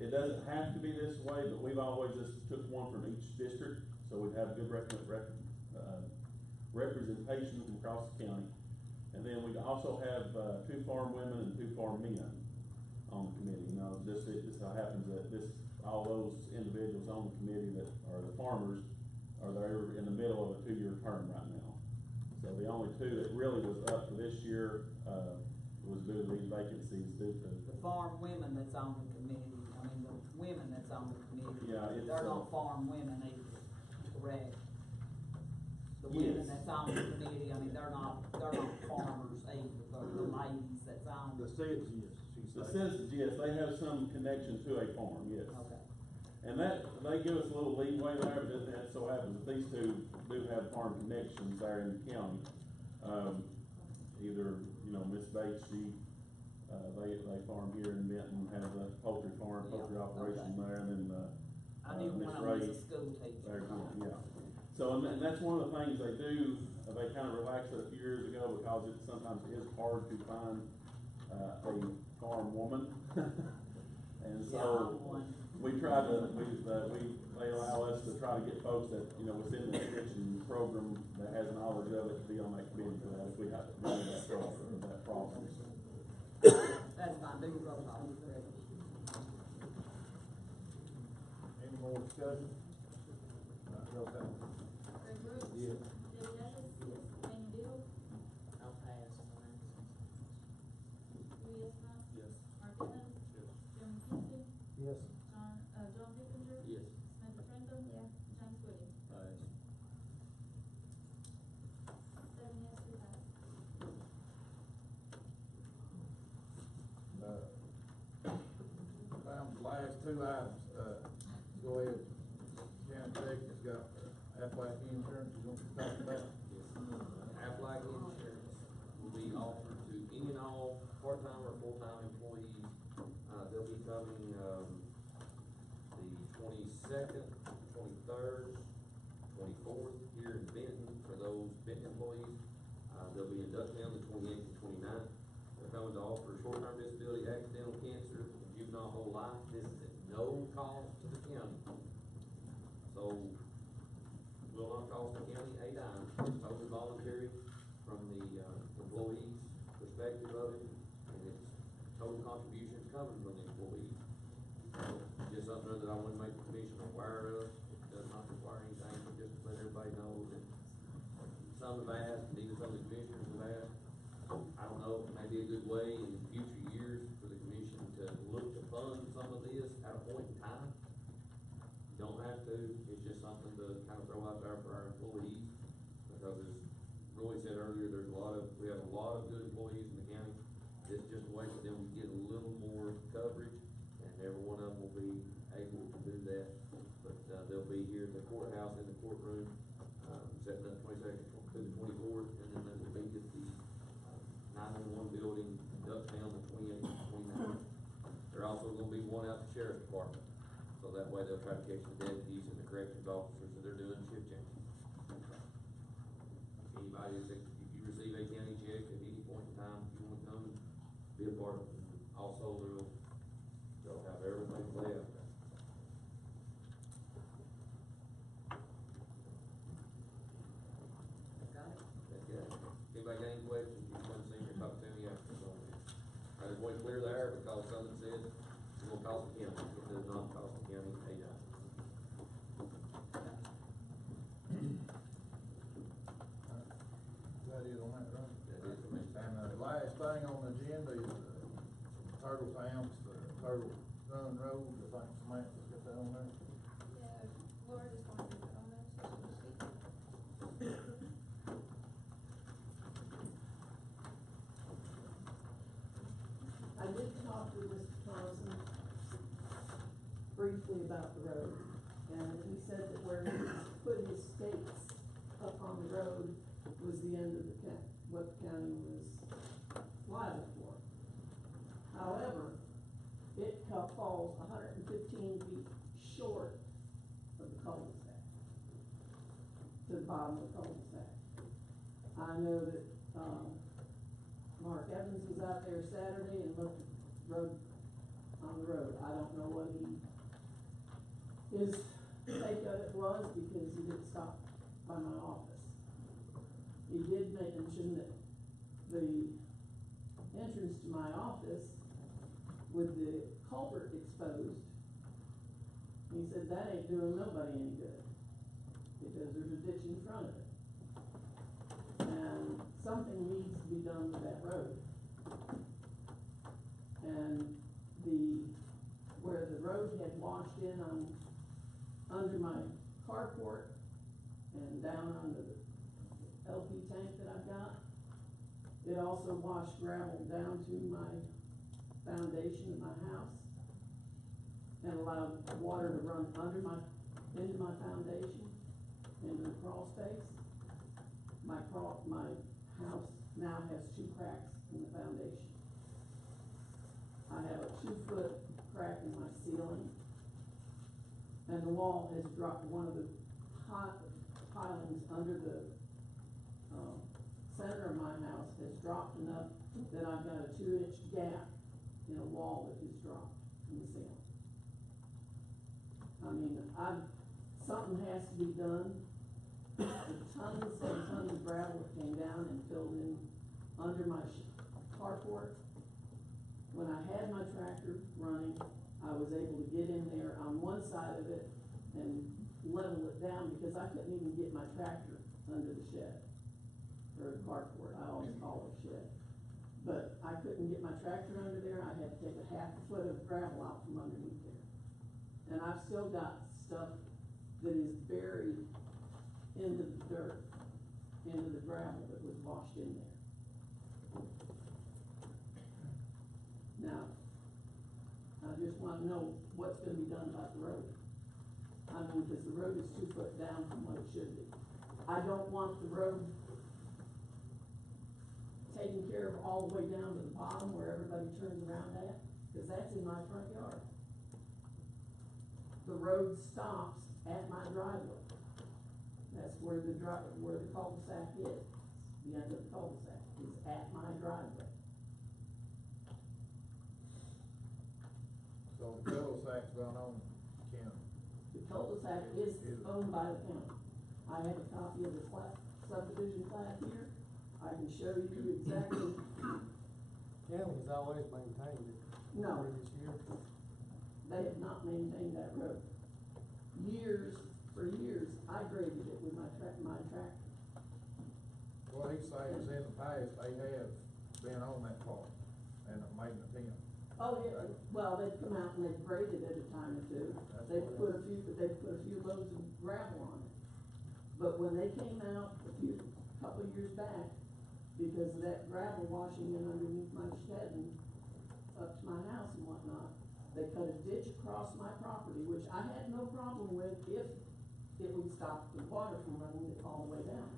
It doesn't have to be this way, but we've always just took one from each district, so we'd have good representation from across the county. And then we also have 2 farm women and 2 farm men on the committee. This how happens that all those individuals on the committee that are the farmers are there in the middle of a 2-year term right now. So the only 2 that really was up for this year was due to these vacancies due to The farm women that's on the committee, the women that's on the committee, Yeah, it's, they're not farm women either, correct? The women Yes. that's on the committee, they're not farmers either, the ladies that's on. The citizens, she the said. citizens, yes, they have some connection to a farm, yes. Okay. And that, they give us a little leeway there, but it so happens that these 2 do have farm connections there in the county. Either, Miss Bates, they farm here in Benton, have a poultry farm, poultry Yeah, operation okay. there, and then, I knew Miss one of them Ray. was a school teacher. There, yeah. So, and that's one of the things they do, they kind of relaxed it a few years ago because it sometimes is hard to find, a farm woman. And Yeah, so, I'm one. we try to, they allow us to try to get folks that, within the extension program that has knowledge of it to be on that committee for that, if we have to run that problem. That's fine, do your roll call. Any more discussion? Roll call. Greg Brooks. Yes. Debbie Davis. Yes. Daniel Deal. I'll pass on that. Louis Esmond. Yes. Mark Evans. Yes. Jim McKenzie. Yes. John Pippinger. Yes. Samantha Franklin. Yeah. James Woody. 7 yes, 2 ayes. Found the last 2 items, go ahead. County Executive's got Aflac insurance, you want to talk about? Aflac insurance will be offered to any and all part-time or full-time employees. They'll be coming, the 22nd, 23rd, 24th here in Benton for those Benton employees. They'll be in Ducktown the 28th and 29th. They're coming to offer short-term disability, accidental cancer, and juvenile whole life. This is at no cost to the county. So, will not cost the county a dime. It's totally voluntary from the, employee's perspective of it, and it's total contributions coming from the employee. Just something that I want to make the commission aware of. It does not require anything, but just to let everybody know that some have asked, and even some of the commissioners have asked. I don't know, it may be a good way in future years for the commission to look to fund some of this at a point in time. You don't have to, it's just something to kind of throw out there for our employees, because as Roy said earlier, we have a lot of good employees in the county. It's just a way for them to get a little more coverage, and every one of them will be able to do that. But, they'll be here at the courthouse in the courtroom, setting up 22nd to the 24th, and then they'll be at the 911 building, Ducktown, the 28th and 29th. They're also gonna be one out the sheriff's department, so that way they'll try to catch the deputies and the corrections officers that they're doing shift changes. Anybody, if you receive a county check at any point in time, if you wanna come and be a part of it, also they'll have everything laid out there. Got it? Okay. Anybody got any questions, you can come see me, talk to me after, so. I just want to clear the air because something said it's gonna cost the county, it does not cost the county a dime. That is on that, right? That is for me. And the last thing on the agenda is, Turtle Town's, Turtle Run Road, I think Samantha's got that on there. Yeah, Laura just wanted to put on there, so she can speak. I did talk with Mr. Thompson briefly about the road, and he said that where he put his stakes up on the road was the end of the what the county was know that, Mark Evans was out there Saturday and looked at the road, on the road. I don't know what his take of it was, because he didn't stop by my office. He did mention that the entrance to my office with the culvert exposed, he said that ain't doing nobody any good, because there's a ditch in front of it. And something needs to be done with that road. And where the road had washed in under my carport and down under the LP tank that I've got, it also washed gravel down to my foundation of my house and allowed water to run into my foundation, into the crawl space. My house now has 2 cracks in the foundation. I have a 2-foot crack in my ceiling, and the wall has dropped. One of the pilings under the center of my house has dropped enough that I've got a 2-inch gap in a wall that has dropped from the ceiling. I mean, something has to be done. Tons and tons of gravel came down and filled in under my carport. When I had my tractor running, I was able to get in there on one side of it and level it down, because I couldn't even get my tractor under the shed, or the carport. I always call it a shed. But I couldn't get my tractor under there. I had to take a half a foot of gravel out from underneath there. And I've still got stuff that is buried into the dirt, into the gravel that was washed in there. Now, I just want to know what's going to be done about the road. I mean, because the road is 2 foot down from what it should be. I don't want the road taken care of all the way down to the bottom where everybody turns around at, because that's in my front yard. The road stops at my driveway. That's where the cul-de-sac is. The end of the cul-de-sac is at my driveway. So the cul-de-sac's going on county. The cul-de-sac is owned by the county. I have a copy of the subdivision plat here. I can show you exactly. County's always maintained it. No. Previous year. They have not maintained that road. For years, I graded it with my tractor. What he's saying is in the past, they have been on that part and made an attempt. Oh, yeah, well, they've come out and they've graded it a time or two. They've put a few loads of gravel on it. But when they came out couple of years back, because of that gravel washing in underneath my shed and up to my house and whatnot, they cut a ditch across my property, which I had no problem with if it would stop the water from running all the way down.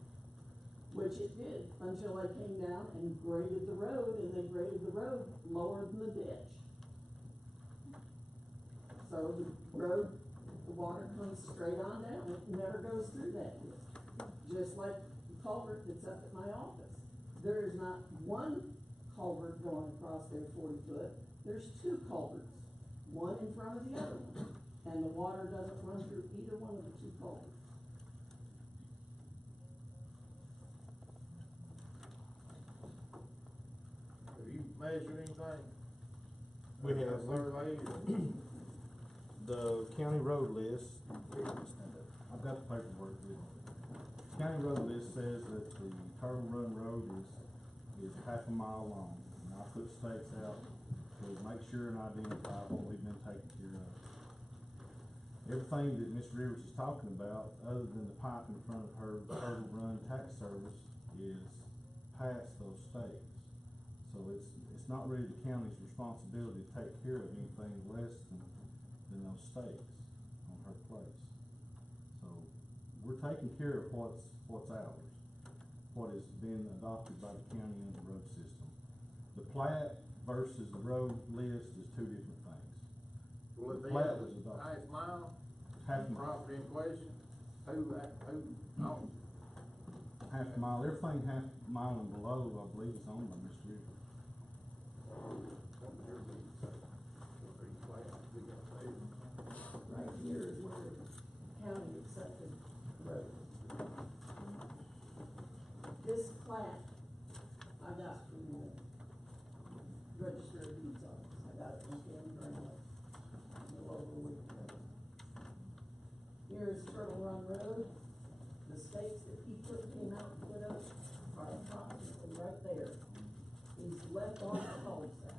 Which it did, until they came down and graded the road, and they graded the road lower than the ditch. So the road, the water comes straight on down, it never goes through that ditch. Just like the culvert that's up at my office. There is not one culvert going across there 40 foot, there's 2 culverts, one in front of the other one. And the water doesn't run through either one of the 2 culverts. Have you measured anything? We have. Surveyed or? The county road list, I've got the paperwork with me. County road list says that the Turtle Run Road is half a mile long. And I put stakes out to make sure and identify what we've been taking care of. Everything that Mr. Rivers is talking about, other than the pipe in front of her Turtle Run tax service, is past those stakes. So it's not really the county's responsibility to take care of anything less than those stakes on her place. So we're taking care of what's ours, what has been adopted by the county and the road system. The plat versus the road list is 2 different things. Will it be Plat the was adopted. highest mile? Half mile. Property in question, who owns it? half a mile, everything half a mile and below, I believe is owned by Mr. Rick. Right here is where the county accepted the road. This plat, I got from the Register of Deeds office, I got it from Ken Burnley, a little over a week ago. Here's Turtle Run Road, the stakes that he came out and put up are approximately right there. He's left off the cul-de-sac.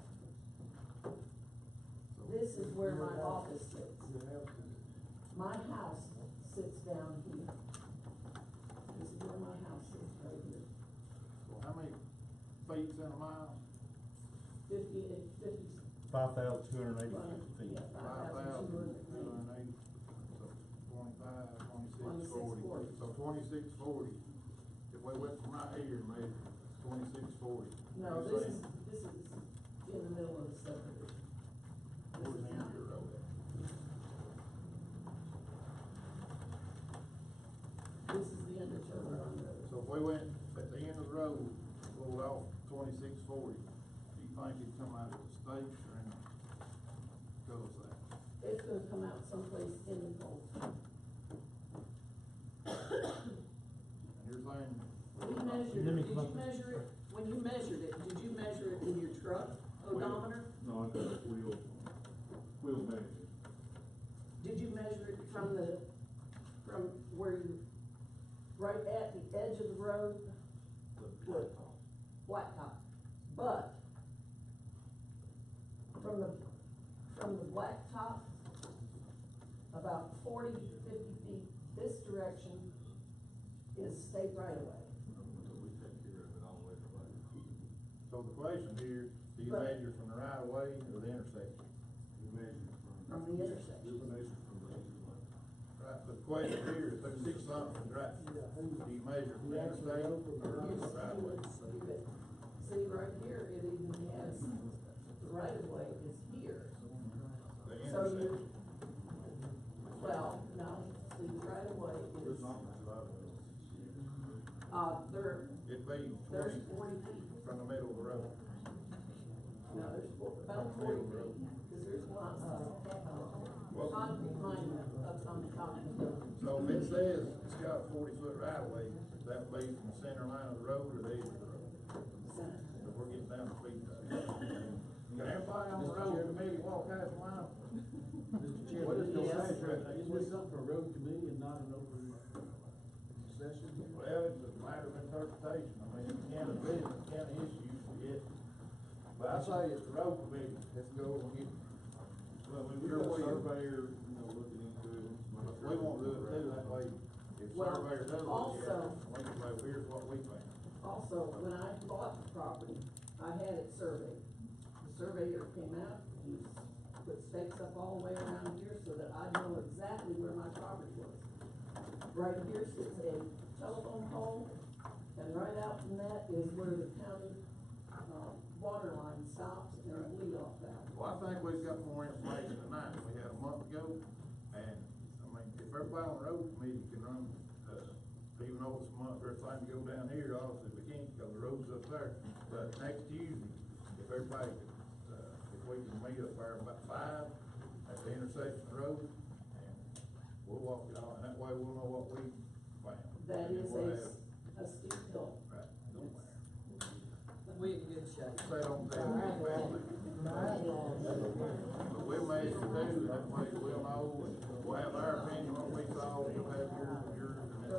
This is where my office sits. My house sits down here. This is where my house sits, right here. So how many feet's in a mile? 50. 5,280 feet. Yeah, 5,280. 5,280, so 25, 26, 2640. 40. So 2640, if we went from right here and made 2640. No, this is in the middle of the subdivision. Where's the end of your road at? This is the end of Turtle Run Road. So if we went at the end of the road, pulled off 2640, do you think it'd come out at the stakes or in the cul-de-sac? It's gonna come out someplace in the cul. And you're saying, We measured, did you measure it, when you measured it, did you measure it in your truck odometer? No, I got a wheel measure. Did you measure it from where you, right at the edge of the road? The blacktop. But from the blacktop, about 40 to 50 feet this direction is state right away. so the question here, do you But- measure from the right of way or the intersection? You measure From the intersection. You measure from the edge of the line. Right, but the question here is, there's 6 something, right? Do you measure from the interstate or the right of way? See, right here, it even has, the right of way is here. The So you, intersection. well, no, see, the right of way There's is, not much right of way. It'd be there's 20 40 feet. from the middle of the road. No, there's about 40 feet, because there's lots of concrete lining up on the top of the building. So if it says it's got a 40-foot right of way, that would be from the center line of the road or the edge of the road? Center. So we're getting down to feet. Can everybody on the road committee walk out the line? Mr. Chairman, What is your Yes. measure? is this something for a road committee and not an open session? Well, it's a matter of interpretation. I mean, it's county business, county issues, yes. But I say it's the road committee, let's go and get, Well, we Your got a way. surveyor, looking into it. we won't do it too, that way, if Well, surveyor does look at it, also- we can say, well, here's what we think. Also, when I bought the property, I had it surveyed. The surveyor came out, he put stakes up all the way around here so that I know exactly where my property was. Right here sits a telephone pole, and right out from that is where the county, water line stops and a lead off valve. Well, I think we've got more information tonight than we had a month ago, and, I mean, if everybody on the road committee can run, even though it's a month, we're trying to go down here, obviously we can't, because the road's up there, but next Tuesday, if everybody could, if we can meet up there about 5 at the intersection of the road, and we'll walk it all, and that way we'll know what we found. That And is we'll have- a steep hill. Right, don't matter. We in good shape. Say don't tell me, but we'll measure too, that way we'll know, and we'll have our opinion, what we saw, you'll have yours, and yours, and then.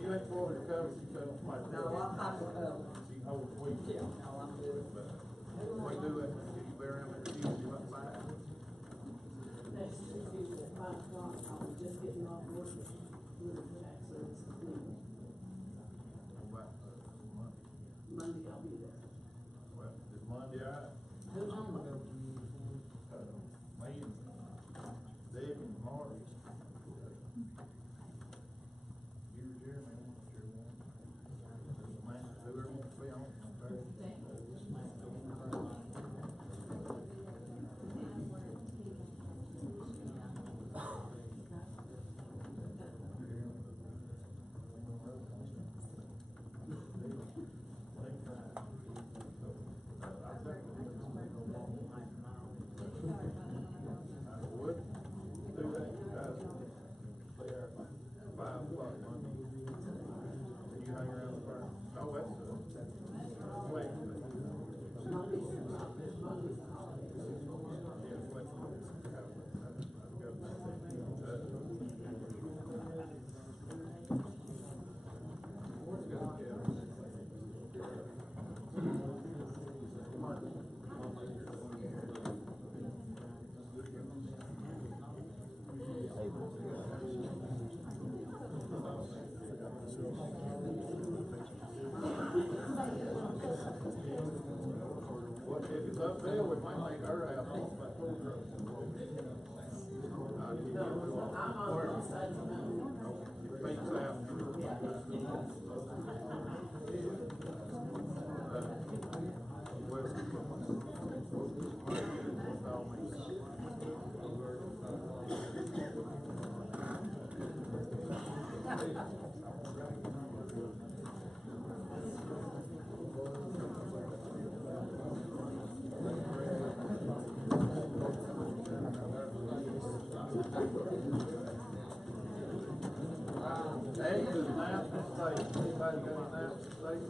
You ain't fully recovered, you tell somebody. No, I'm not recovered. You hold it weak. Yeah, no, I'm good. But when we do that, you better have that Tuesday about 5. Next Tuesday at 5 o'clock, I'll be just getting off work with the tax service. About, Monday. Monday, I'll be there. Well, is Monday all right? Who's on Monday? Me and Dave and Marty. You were here, man, what's your one? Man, whoever wants to be on, okay? Anybody got anything else to say?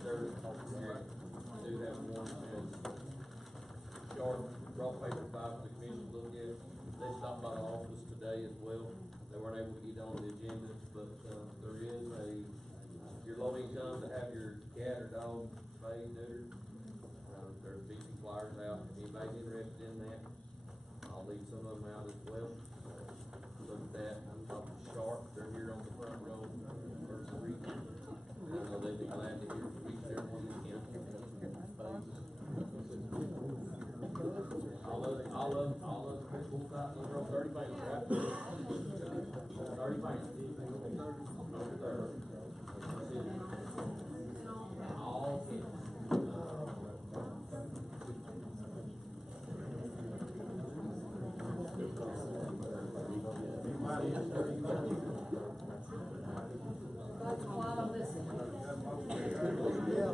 Sir, I do have one, as Short brought paper by for the commission to look at. They stopped by the office today as well. They weren't able to get on the agenda, but, there is your low income to have your cat or dog spayed, neutered. There's be some flyers out, if anybody's interested in that, I'll leave some of them out as well. Look at that, I'm talking Sharp, they're here on the front row, first week. I know they'd be glad to hear from each and every one of you. All of the people, they're on 30 fingers, right? 30 fingers. All kids. That's a lot of this. Yeah,